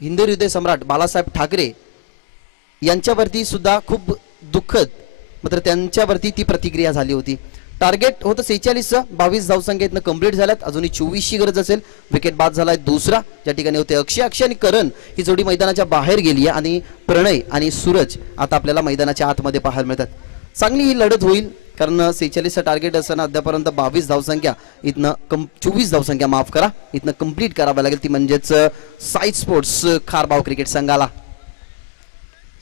हिंदू हृदय सम्राट बाळासाहेब ठाकरे यांच्यावरती सुद्धा खूप दुःखद मात्र त्यांच्यावरती ती प्रतिक्रिया झाली होती. टार्गेट होतं 46चं, 22 धावसंख्येतनं कंप्लीट झाल्यात. अजूनही 24ची गरज असेल. विकेट बाद झालाय दुसरा, ज्या ठिकाणी होते अक्षय आणि करण ही जोडी मैदानाच्या बाहेर गेली आहे आणि प्रणय आणि सूरज आता आपल्याला मैदानाच्या आतमध्ये पाहायला मिळतात. चांगली ही लढत होईल कारण 46चं टार्गेट असताना अद्यापर्यंत 22 धावसंख्या इथनं 24 धावसंख्या माफ करा इथनं कंप्लीट करावं लागेल. ती म्हणजेच साई स्पोर्ट्स खारबाव क्रिकेट संघाला.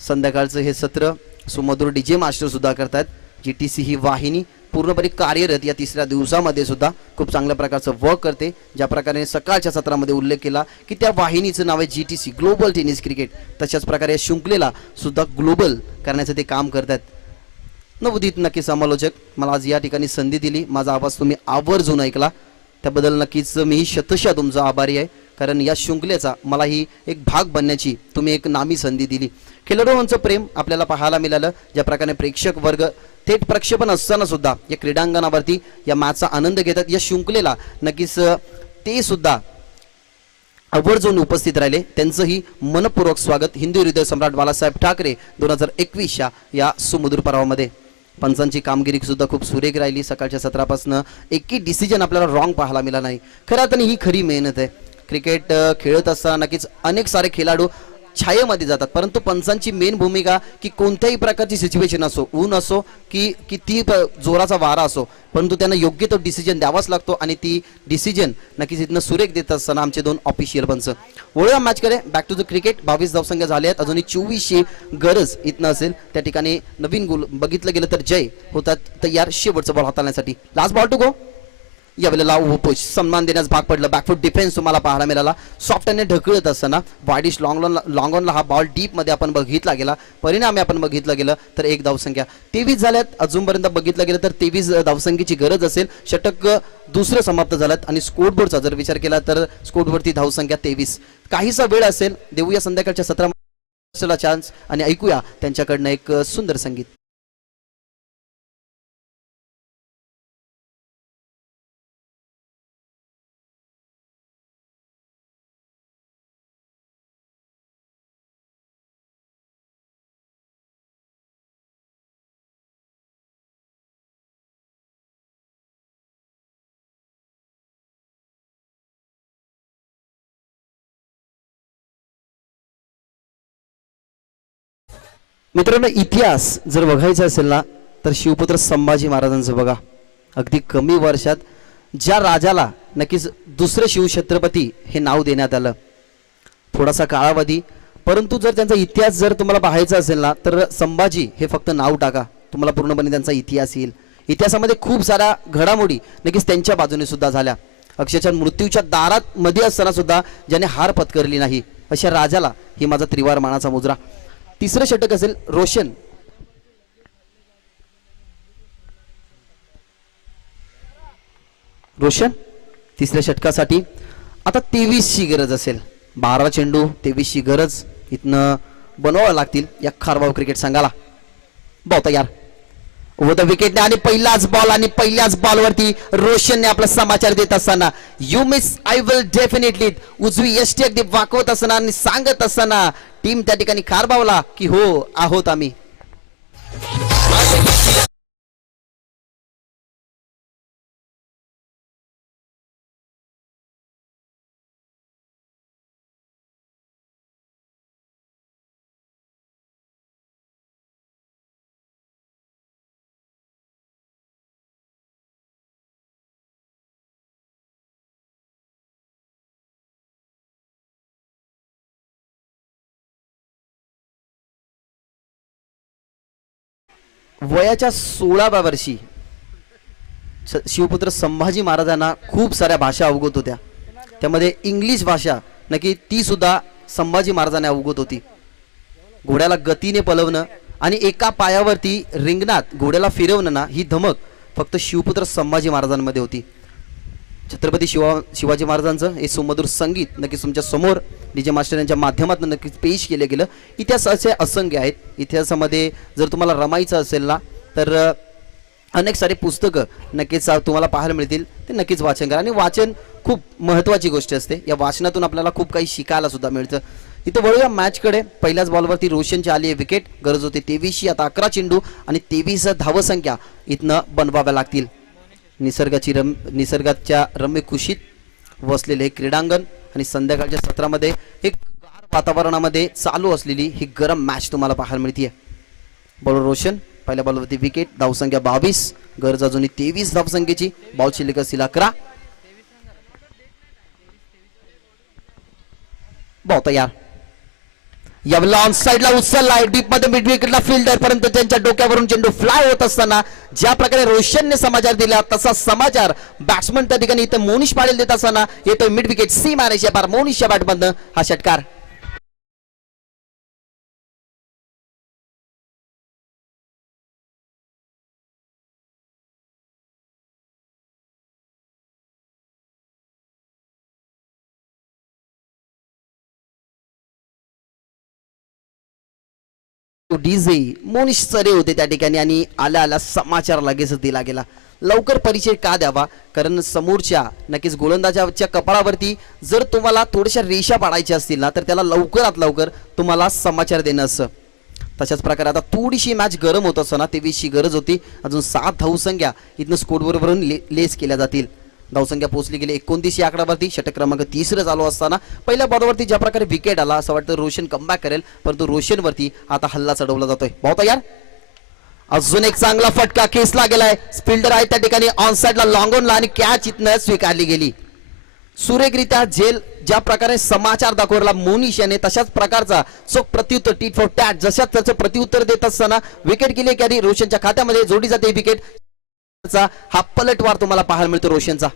संध्याकाळचं हे सत्र सुमधुर डीजे मास्टर सुद्धा करतात. GTC ही वाहिनी पूर्णपणे कार्यरत या तिसऱ्या दिवसामध्ये सुद्धा खूप चांगल्या प्रकारचं वर्क करते. ज्या प्रकारे सकाळच्या सत्रामध्ये उल्लेख केला की त्या वाहिनीचं नाव आहे GTC ग्लोबल टेनिस क्रिकेट, तशाच प्रकारे या शृंखलेला सुद्धा ग्लोबल करण्याचं ते काम करतात. नवोदित नक्की समालोचक मला आज या ठिकाणी संधी दिली, माझा आवाज तुम्ही आवर्जून ऐकला त्याबद्दल नक्कीच मी शतशः तुमचा आभारी आहे. कारण या शृंखलेचा मलाही एक भाग बनण्याची तुम्ही एक नामी संधी दिली. खेळाडूंचं प्रेम आपल्याला पाहायला मिळालं. ज्या प्रकारे प्रेक्षक वर्ग थेट प्रक्षेपण असताना सुद्धा या क्रीडांगणावरती या मॅचचा आनंद घेतात. या शृंखलेला नक्कीच ते सुद्धा आवर्जून उपस्थित राहिले. त्यांचंही मनपूर्वक स्वागत हिंदू हृदय सम्राट बाळासाहेब ठाकरे 2021 या सुमधुर पर्वामध्ये. पंचांची कामगिरी सुद्धा खूप सुरेख राहिली. सकाळच्या सत्रापासून एकही डिसिजन आपल्याला रॉंग पाहायला मिळाला नाही. खरं तर ही खरी मेहनत आहे. क्रिकेट खेळत असताना नक्कीच अनेक सारे खेळाडू छायेमध्ये जातात, परंतु पंचांची मेन भूमिका की कोणत्याही प्रकारची सिच्युएशन असो, ऊन असो की किती जोराचा वारा असो, परंतु त्यांना योग्य तो डिसिजन द्यावाच लागतो आणि ती डिसिजन नक्कीच इथनं सुरेख देत असताना आमचे दोन ऑफिशियल पंच. वळूया मॅचकडे. Back to the cricket. 22 धावसंख्या झाले आहेत, अजूनही 24ची गरज इथनं असेल. त्या ठिकाणी नवीन गोल बघितलं गेलं तर जय होतात तयार शेवटचा बॉल हाताळण्यासाठी. Last ball to go. यावेळेला पुश सन्मान देण्यास भाग पडलं. बॅकफूट डिफेन्स तुम्हाला पाहायला मिळाला. सॉफ्टने ढकलत असताना वाईडिश लॉंग ऑनला हा बॉल डीप मध्ये आपण बघितला गेला. परिणामी आपण बघितलं गेलं तर 1 धावसंख्या 23 झाल्यात. अजूनपर्यंत बघितलं गेलं तर 23 धावसंख्येची गरज असेल. षटक दुसरं समाप्त झाल्यात आणि स्कोरबोर्डचा जर विचार केला तर स्कोरवरती धावसंख्या 23. काहीसा वेळ असेल, देऊया संध्याकाळच्या 17 चान्स आणि ऐकूया त्यांच्याकडनं एक सुंदर संगीत. मित्रांनो, इतिहास जर बघायचा असेल ना तर शिवपुत्र संभाजी महाराजांचं बघा. अगदी कमी वर्षात ज्या राजाला नक्कीच दुसरे शिवछत्रपती हे नाव देण्यात आलं, थोडासा कालावधी, परंतु जर त्यांचा इतिहास जर तुम्हाला पाहायचा असेल ना तर संभाजी हे फक्त नाव टाका, तुम्हाला पूर्णपणे त्यांचा इतिहास येईल. इतिहासामध्ये खूप साऱ्या घडामोडी नक्कीच त्यांच्या बाजूने सुद्धा झाल्या. अक्षरशः मृत्यूच्या दारात मध्ये असताना सुद्धा ज्याने हार पत्करली नाही अशा राजाला ही माझा त्रिवार मानाचा मुजरा. तिसरं षटक असेल रोशन. तिसऱ्या षटकासाठी आता 23ची गरज असेल. 12 चेंडू 23ची गरज इथनं बनवावं लागतील या खारबाव क्रिकेट संघाला. बॉल तयार ओव्हर द विकेटने आणि पहिलाच बॉल आणि पहिल्याच बॉलवरती रोशनने आपला समाचार देत असताना you miss I will definitely उजवी यष्टी अगदी वाकवत असताना आणि सांगत असताना टीम त्या ठिकाणी खारबावला की हो आहोत आम्ही. वयाच्या 16व्या वर्षी शिवपुत्र संभाजी महाराजांना खूप साऱ्या भाषा अवगत होत्या. त्यामध्ये इंग्लिश भाषा नक्की ती सुद्धा संभाजी महाराजांना अवगत होती. घोड्याला गतीने पलवणं आणि एका पायावरती रिंगणात घोड्याला फिरवणं ना, ही धमक फक्त शिवपुत्र संभाजी महाराजांमध्ये होती. छत्रपती शिवाजी महाराजांचं हे सुमधुर संगीत नक्कीच तुमच्या समोर डीजे मास्टर यांच्या माध्यमातून नक्कीच पेश केले गेलं. इतिहास असे असंख्य आहेत. इतिहासामध्ये जर तुम्हाला रमायचं असेल ना तर अनेक सारे पुस्तकं नक्कीच तुम्हाला पाहायला मिळतील. ते नक्कीच वाचन करा आणि वाचन खूप महत्त्वाची गोष्ट असते. या वाचनातून आपल्याला खूप काही शिकायला सुद्धा मिळतं. इथं वळूया मॅचकडे. पहिल्याच बॉलवरती रोशनची आली आहे विकेट. गरज होती 23ची. आता 11 चेंडू आणि 23 धावसंख्या इथनं बनवाव्या लागतील. निसर्गाच्या रम्य खुशीत वसलेले हे क्रीडांगण आणि संध्याकाळच्या सत्रामध्ये एक गार वातावरणामध्ये चालू असलेली ही गरम मॅच तुम्हाला पाहायला मिळते. बॉलर रोशन पहिल्या बॉलवरती विकेट. धावसंख्या 22. गरज अजूनही 23 धावसंख्येची. बॉल शिल्लक असतील 11. बॉल तयार. यावेळेला ऑन साइडला उचललाय डीप मध्ये मिड विकेटला फिल्डर, परंतु त्यांच्या डोक्यावरून चेंडू फ्लाय होत असताना ज्या प्रकारे रोशनने समाचार दिला तसा समाचार बॅट्समन त्या ठिकाणी इथं मोनिश पाटील देत असताना येतोय मिड विकेट सी मॅनेजच्या पार मोनिशच्या बॅटमधनं हा षटकार. डीजे मोनिश सरे होते त्या ठिकाणी आणि आल्या आल्या समाचार लगेच दिला गेला. लवकर परिचय का द्यावा, कारण समोरच्या नक्कीच गोलंदाजाच्या कपाळावरती जर तुम्हाला थोड्याशा रेषा पाडायच्या असतील ना तर त्याला लवकरात लवकर तुम्हाला समाचार देणं असं. तशाच प्रकारे आता थोडीशी मॅच गरम होत असताना 23ची गरज होती. अजून 7 धावसंख्या इथनं स्कोरवरून लेस केल्या जातील. धावसंख्या पोहोचली गेली 29 या आकड्यावरती. षटक क्रमांक 30 चालू असताना पहिल्या बॉलवरती ज्या प्रकारे विकेट आला असं वाटतं रोशन कमबॅक करेल, परंतु रोशनवरती आता हल्ला चढवला जातोय. बहुत यार अजून एक चांगला फटका खेचला गेलाय. फिल्डर आहे त्या ठिकाणी ऑन साइडला लॉंगॉनला आणि कॅच इथनं स्वीकारली गेली. सुरेखरित्या झेल ज्या प्रकारे समाचार दाखवला मोनिश याने तशाच प्रकारचा चोख प्रत्युत्तर टीट फॉर टॅट जशा त्याचं प्रत्युत्तर देत असताना विकेट गेली कॅरी रोशनच्या खात्यामध्ये जोडी जाते विकेट. हा पलटवार तुम्हाला पाहायला मिळतो रोशनचा.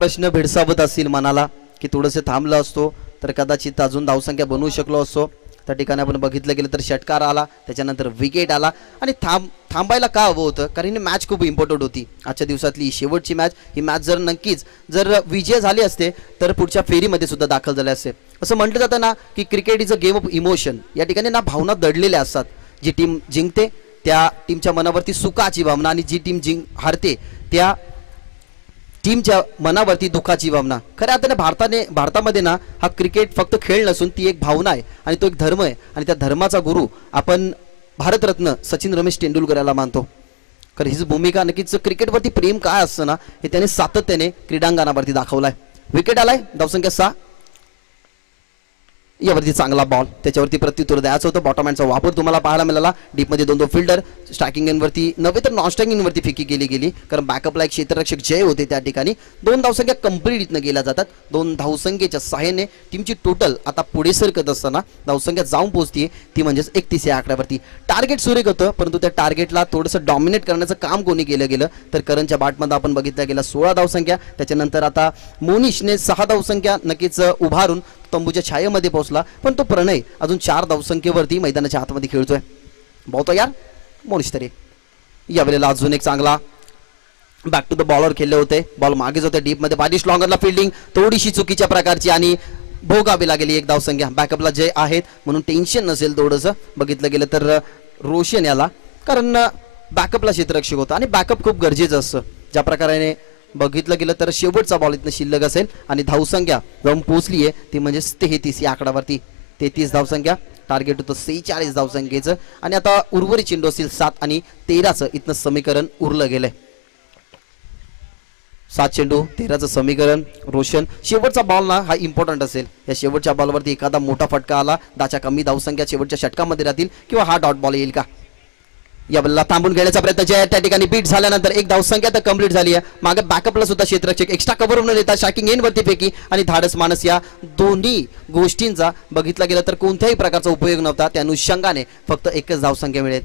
प्रश्न भेडसावत असतील मनाला की थोडंसं थांबलं असतो तर कदाचित अजून धावसंख्या बनवू शकलो असतो. त्या ठिकाणी आपण बघितलं गेलं तर षटकार आला, त्याच्यानंतर विकेट आला आणि थांबायला का हवं होतं, कारण ही मॅच खूप इम्पॉर्टंट होती. आजच्या दिवसातली शेवटची मॅच, ही मॅच जर नक्कीच जर विजय झाले असते तर पुढच्या फेरीमध्ये सुद्धा दाखल झाले असते. असं म्हटलं जातं ना की cricket is a game of emotion. या ठिकाणी ना भावना दडलेल्या असतात. जी टीम जिंकते त्या टीमच्या मनावरती सुखाची भावना आणि जी टीम हारते त्या टीमच्या मनावरती दुःखाची भावना. खऱ्या अर्थाने भारतामध्ये ना हा क्रिकेट फक्त खेळ नसून ती एक भावना आहे आणि तो एक धर्म आहे आणि त्या धर्माचा गुरु आपण भारतरत्न सचिन रमेश तेंडुलकर याला मानतो. कारण हीच भूमिका नक्कीच क्रिकेटवरती प्रेम काय असतं ना हे त्याने सातत्याने क्रीडांगणावरती दाखवलाय. विकेट आलाय, धावसंख्या 6. यावरती चांगला बॉल, त्याच्यावरती प्रत्युत्तर द्यायचं होतं. बॉटमहँडचा वापर तुम्हाला पाहायला मिळाला. डीपमध्ये 2 फिल्डर, स्ट्रायकिंग एंडवरती नव्हे तर नॉन स्ट्रायकिंग एंडवरती फेकी केली गेली, कारण बॅकअपला एक क्षेत्ररक्षक जय होते त्या ठिकाणी. 2 धावसंख्या कंप्लीट इथनं गेल्या जातात. 2 धावसंख्येच्या सहाय्याने टीमची टोटल आता पुढे सरकत असताना धावसंख्या जाऊन पोहोचतीये ती म्हणजेच 31 या आकड्यावरती. टार्गेट सुरेख होतं, परंतु त्या टार्गेटला थोडंसं डॉमिनेट करण्याचं काम कोणी केलं गेलं तर करणच्या बॅटमध्ये आपण बघितलं गेला 16 धावसंख्या. त्याच्यानंतर आता मोनिशने 6 धावसंख्या नक्कीच उभारून तंबूच्या छायेमध्ये पोहोचला, पण तो प्रणय अजून 4 धावसंख्येवरती मैदानाच्या आतमध्ये खेळतोय. बहुत यार मोनिश तरी यावेळेला अजून एक चांगला बॅक टू द बॉलर खेळले होते. बॉल मागेच होते डीपमध्ये. बारिश लॉंगरला फिल्डिंग थोडीशी चुकीच्या प्रकारची आणि भोगावी लागेली एक धावसंख्या. बॅकअपला जे आहेत म्हणून टेन्शन नसेल थोडंसं बघितलं गेलं तर रोशन याला, कारण बॅकअपला क्षेत्ररक्षक होता आणि बॅकअप खूप गरजेचं असतं. ज्या प्रकारे बघितलं गेलं तर शेवटचा बॉल इथनं शिल्लक असेल आणि धावसंख्या जाऊन पोहोचली आहे ती म्हणजे 33 या आकड्यावरती. 33 धावसंख्या, टार्गेट होतं 46 धावसंख्येचं आणि आता उर्वरित चेंडू असतील 7 आणि 13चं इथनं समीकरण उरलं गेलंय. 7 चेंडू 13चं समीकरण. रोशन शेवटचा बॉल ना हा इम्पॉर्टंट असेल. या शेवटच्या बॉलवरती एखादा मोठा फटका आला, दाच्या कमी धावसंख्या शेवटच्या षटकामध्ये राहतील किंवा हा डॉट बॉल येईल का. यावेळेला थांबून घेण्याचा प्रयत्न जे आहे त्या ठिकाणी बीट झाल्यानंतर एक धावसंख्या तर कंप्लीट झाली आहे. मागे बॅकअपला सुद्धा क्षेत्ररक्षक एक्स्ट्रा कव्हर न देता शॉकिंग एंडवरती फेकी आणि धाडस मानस या दोन्ही गोष्टींचा बघितला गेला तर कोणत्याही प्रकारचा उपयोग नव्हता. त्या अनुषंगाने फक्त एकच धावसंख्या मिळेल.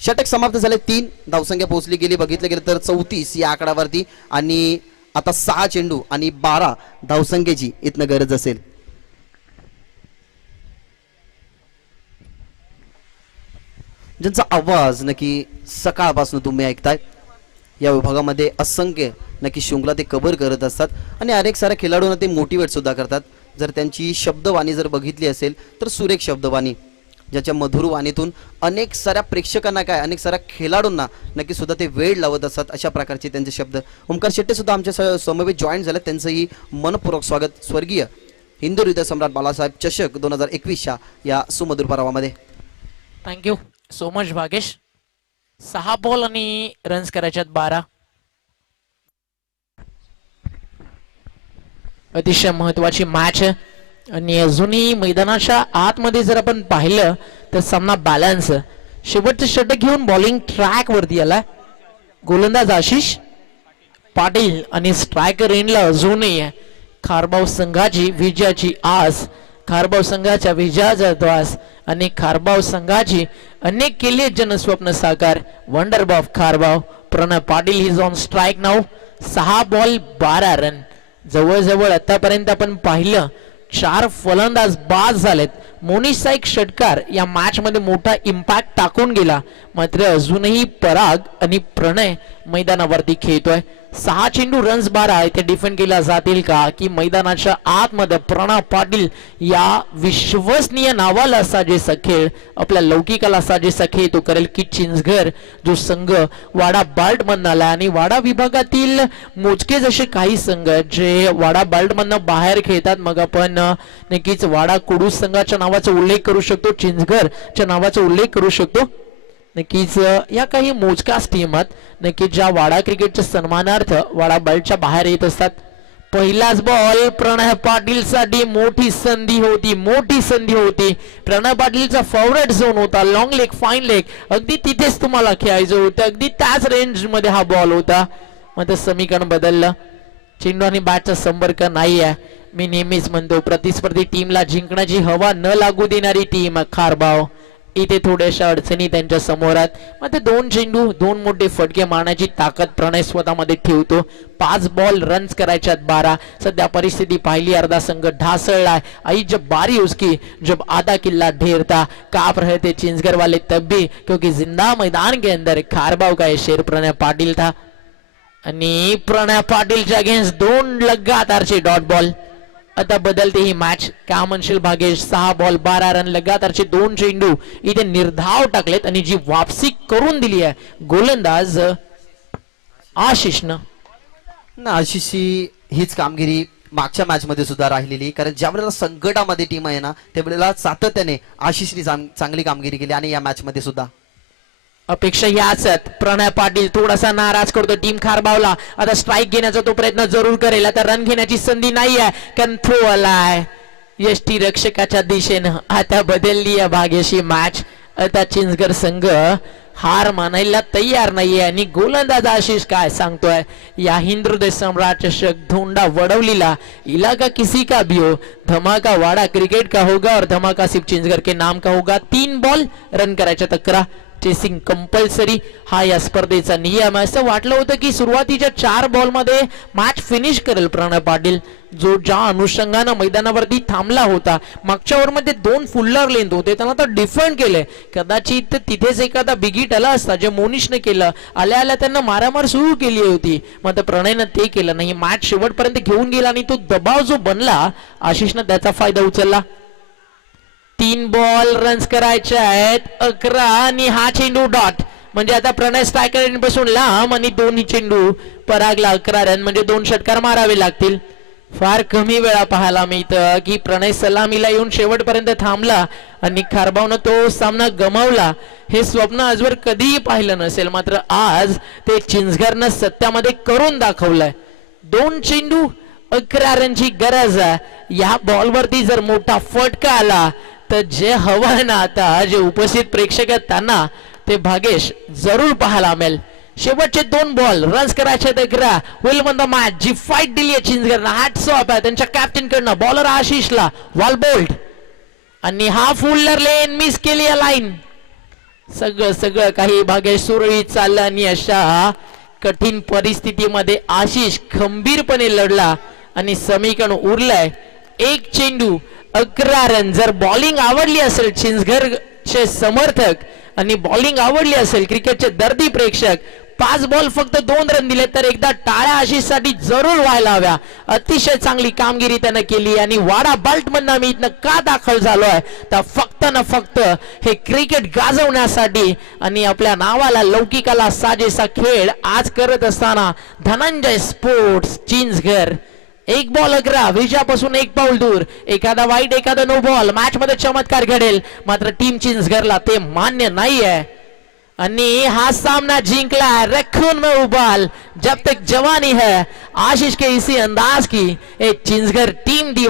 षटक समाप्त झाले. 3 धावसंख्या पोहोचली गेली. बघितलं गेलं तर 34 या आकड्यावरती आणि आता 6 चेंडू आणि 12 धावसंख्येची इथनं गरज असेल. ज्यांचा आवाज नक्की सकाळपासून तुम्ही ऐकताय या विभागामध्ये असंख्य नक्की शृंखला ते कव्हर करत असतात आणि अनेक साऱ्या खेळाडूंना ते मोटिवेट सुद्धा करतात. जर त्यांची शब्दवाणी जर बघितली असेल तर सुरेख शब्दवाणी, ज्याच्या मधुर वाणीतून अनेक साऱ्या प्रेक्षकांना काय अनेक साऱ्या खेळाडूंना नक्की सुद्धा ते वेळ लावत असतात. अशा प्रकारचे त्यांचे शब्द. ओमकार शेट्टे सुद्धा आमच्या समवेत जॉईन झाले. त्यांचंही मनपूर्वक स्वागत स्वर्गीय हिंदू हृदय सम्राट बाळासाहेब चषक 2021च्या या सुमधुर पर्वामध्ये. Thank you so much Bhagesh. 6 ball आणि रन्स करायच्यात 12. अतिशय महत्वाची मॅच आणि अजूनही मैदानाच्या आतमध्ये जर आपण पाहिलं तर सामना बॅलन्स. शेवटचं षटक घेऊन बॉलिंग ट्रॅक वरती आला गोलंदाज आशिष पाटील आणि स्ट्रायकर एंडला अजूनही खारबाव संघाची विजयाची आस, खारबाव संघाच्या विजयाचा द्वास आणि खारबाव संघाची अनेक केले जनस्वप्न साकार. Wonder of Kharbav Pranay Patil is on strike now. 6 ball 12 run. जवळजवळ आतापर्यंत आपण पाहिलं 4 फलंदाज बाद झालेत. मोनिशचा एक षटकार या मॅच मध्ये मोठा इम्पॅक्ट टाकून गेला, मात्र अजूनही पराग आणि प्रणय मैदानावरती खेळतोय. 6 चेंडू रन्स 12 इथे डिफेंड केला जातील का की मैदानाच्या आतमध्ये प्रणव पाटील या विश्वसनीय नावाला साजेसा खेळ आपल्या लौकिकाला साजेसा खेळ तो करेल की चिंचघर जो संघ वाडा बाल्ट मधून आला आणि वाडा विभागातील मोजकेच असे काही संघ आहेत जे वाडा बाल्ट मधनं बाहेर खेळतात. मग आपण नक्कीच वाडा कुडूस संघाच्या नावाचा उल्लेख करू शकतो, चिंचघरच्या नावाचा उल्लेख करू शकतो. नक्कीच या काही मोजकाच टीम आहेत नक्कीच ज्या वाडा क्रिकेटच्या सन्मानार्थ वाडा बाल्टच्या बाहेर येत असतात. पहिलाच बॉल प्रणय पाटील साठी मोठी संधी होती. प्रणय पाटीलचा फेवरेट झोन होता, लॉंग लेग फाईन लेग, अगदी तिथेच तुम्हाला खेळायचं होतं, अगदी त्याच रेंज मध्ये हा बॉल होता. मग समीकरण बदललं, चेंडू आणि बॅटचा संपर्क नाही आहे. मी नेहमीच म्हणतो प्रतिस्पर्धी टीमला जिंकण्याची हवा न लागू देणारी टीम खारबाव इथे थोड्याशा अडचणी त्यांच्या समोर आहेत. मग ते 2 चेंडू 2 मोठे फटके मारण्याची ताकद प्रणय स्वतःमध्ये ठेवतो. 5 बॉल रन्स करायच्यात 12. सध्या परिस्थिती पाहिली, अर्धा संघ ढासळलाय. आई जब बारी उसकी जब आधा किल्ला ढेरता काप रहे थे चिंचघर वाले तब भी, क्योंकि जिंदा मैदान के अंदर खारबाव का ये शेर प्रणय पाटिल था. आणि प्रणय पाटीलच्या अगेन्स्ट 2 लगातारचे डॉट बॉल. आता बदलते ही मॅच, काय म्हणशील भागेश? 6 बॉल 12 रन लगातारचे 2 चेंडू इथे निर्धाव टाकलेत आणि जी वापसी करून दिली आहे गोलंदाज आशिषनं. आशिषची हीच कामगिरी मागच्या मॅच मध्ये सुद्धा राहिलेली, कारण ज्या वेळेला संकटामध्ये टीम आहे ना त्यावेळेला सातत्याने आशिषने चांगली कामगिरी केली आणि या मॅच मध्ये सुद्धा अपेक्षा याच आहेत. प्रणय पाटील थोडासा नाराज करतो टीम खारबावला. आता स्ट्राईक घेण्याचा तो प्रयत्न जरूर करेल. आता रन घेण्याची संधी नाही आहे, कारण थ्रो आलाय यष्टी रक्षकाच्या दिशेनं. आता बदलली आहे भाग्यशी मॅच. आता चिंचघर संघ हार मानायला तयार नाहीये आणि गोलंदाज आशिष काय सांगतोय? या हिंदुहृदय सम्राट चषक धोंडा वडवलीला इलाका किसी का भी हो, धमाका वाडा क्रिकेट का होगा और धमाका सिर्फ चिंचघर के नाम का होगा. 3 बॉल रन करायच्या 11, चेसिंग कंपल्सरी हा या स्पर्धेचा नियम आहे. असं वाटलं होतं की सुरुवातीच्या 4 बॉल मध्ये मॅच फिनिश करेल प्रणय पाटील, जो ज्या अनुषंगानं मैदानावरती थांबला होता. मागच्या ओव्हर मध्ये 2 फुल्लर लेंथ होते, त्यांना तर डिफेंड केले. कदाचित तिथेच एखादा बिगिट आला असता जे मोनिशने केलं. आल्या आल्या त्यांना मारामार सुरू केली होती, मात्र प्रणयनं ते केलं नाही. मॅच शेवटपर्यंत घेऊन गेला आणि तो दबाव जो बनला आशिषनं त्याचा फायदा उचलला. 3 बॉल रन्स करायचे आहेत 11 आणि हा चेंडू डॉट. म्हणजे आता प्रणय स्ट्रायकर बसून लांब आणि 2 चेंडू परागला 11 रन, म्हणजे 2 षटकार मारावे लागतील. फार कमी वेळा पाहायला मिळतं की प्रणय सलामीला येऊन शेवटपर्यंत थांबला आणि खारबावनं तो सामना गमावला. हे स्वप्न आजवर कधीही पाहिलं नसेल, मात्र आज ते चिंचघरनं सत्यामध्ये करून दाखवलंय. 2 चेंडू 11 रनची गरज आहे. या बॉलवरती जर मोठा फटका आला तर जे हवं आहे ना आता जे उपस्थित प्रेक्षक आहेत त्यांना ते भागेश जरूर पाहायला मिळेल. शेवटचे 2 बॉल रन्स करायचे 11. होईल म्हणता मॅच जी फाईट दिली आहे चिंचघरनं. हॅट्स ऑफ आहे त्यांच्या कॅप्टन कडनं. बॉलर आशिषला वॉल बोल्ट आणि हा फुल्लर लेन मिस केली लाईन. सगळं काही भागेश सुरळीत चाललं आणि अशा कठीण परिस्थितीमध्ये आशिष खंबीरपणे लढला आणि समीकरण उरलंय 1 चेंडू 11 रन. जर बॉलिंग आवडली असेल चिंचघरचे समर्थक आणि बॉलिंग आवडली असेल क्रिकेटचे दर्दी प्रेक्षक, 5 बॉल फक्त 2 रन दिले तर एकदा टाळ्या आशिषसाठी जरूर व्हायला हव्या. अतिशय चांगली कामगिरी त्यानं केली आणि वाडा बाल्ट मधनं मी इथनं का दाखल झालोय तर फक्त ना फक्त हे क्रिकेट गाजवण्यासाठी आणि आपल्या नावाला लौकिकाला साजेसा खेळ आज करत असताना धनंजय स्पोर्ट्स चिंचघर. 1 बॉल 11 विजयापासून 1 पाऊल दूर. एखादा वाईट एखादा नो बॉल मॅच मध्ये चमत्कार घडेल, मात्र टीम चिंचघरला ते मान्य नाहीये आणि हा सामना जिंकला रखून में उबाल जब तक जवानी है. आशिष के इसी अंदाज की एक चिंचघर टीम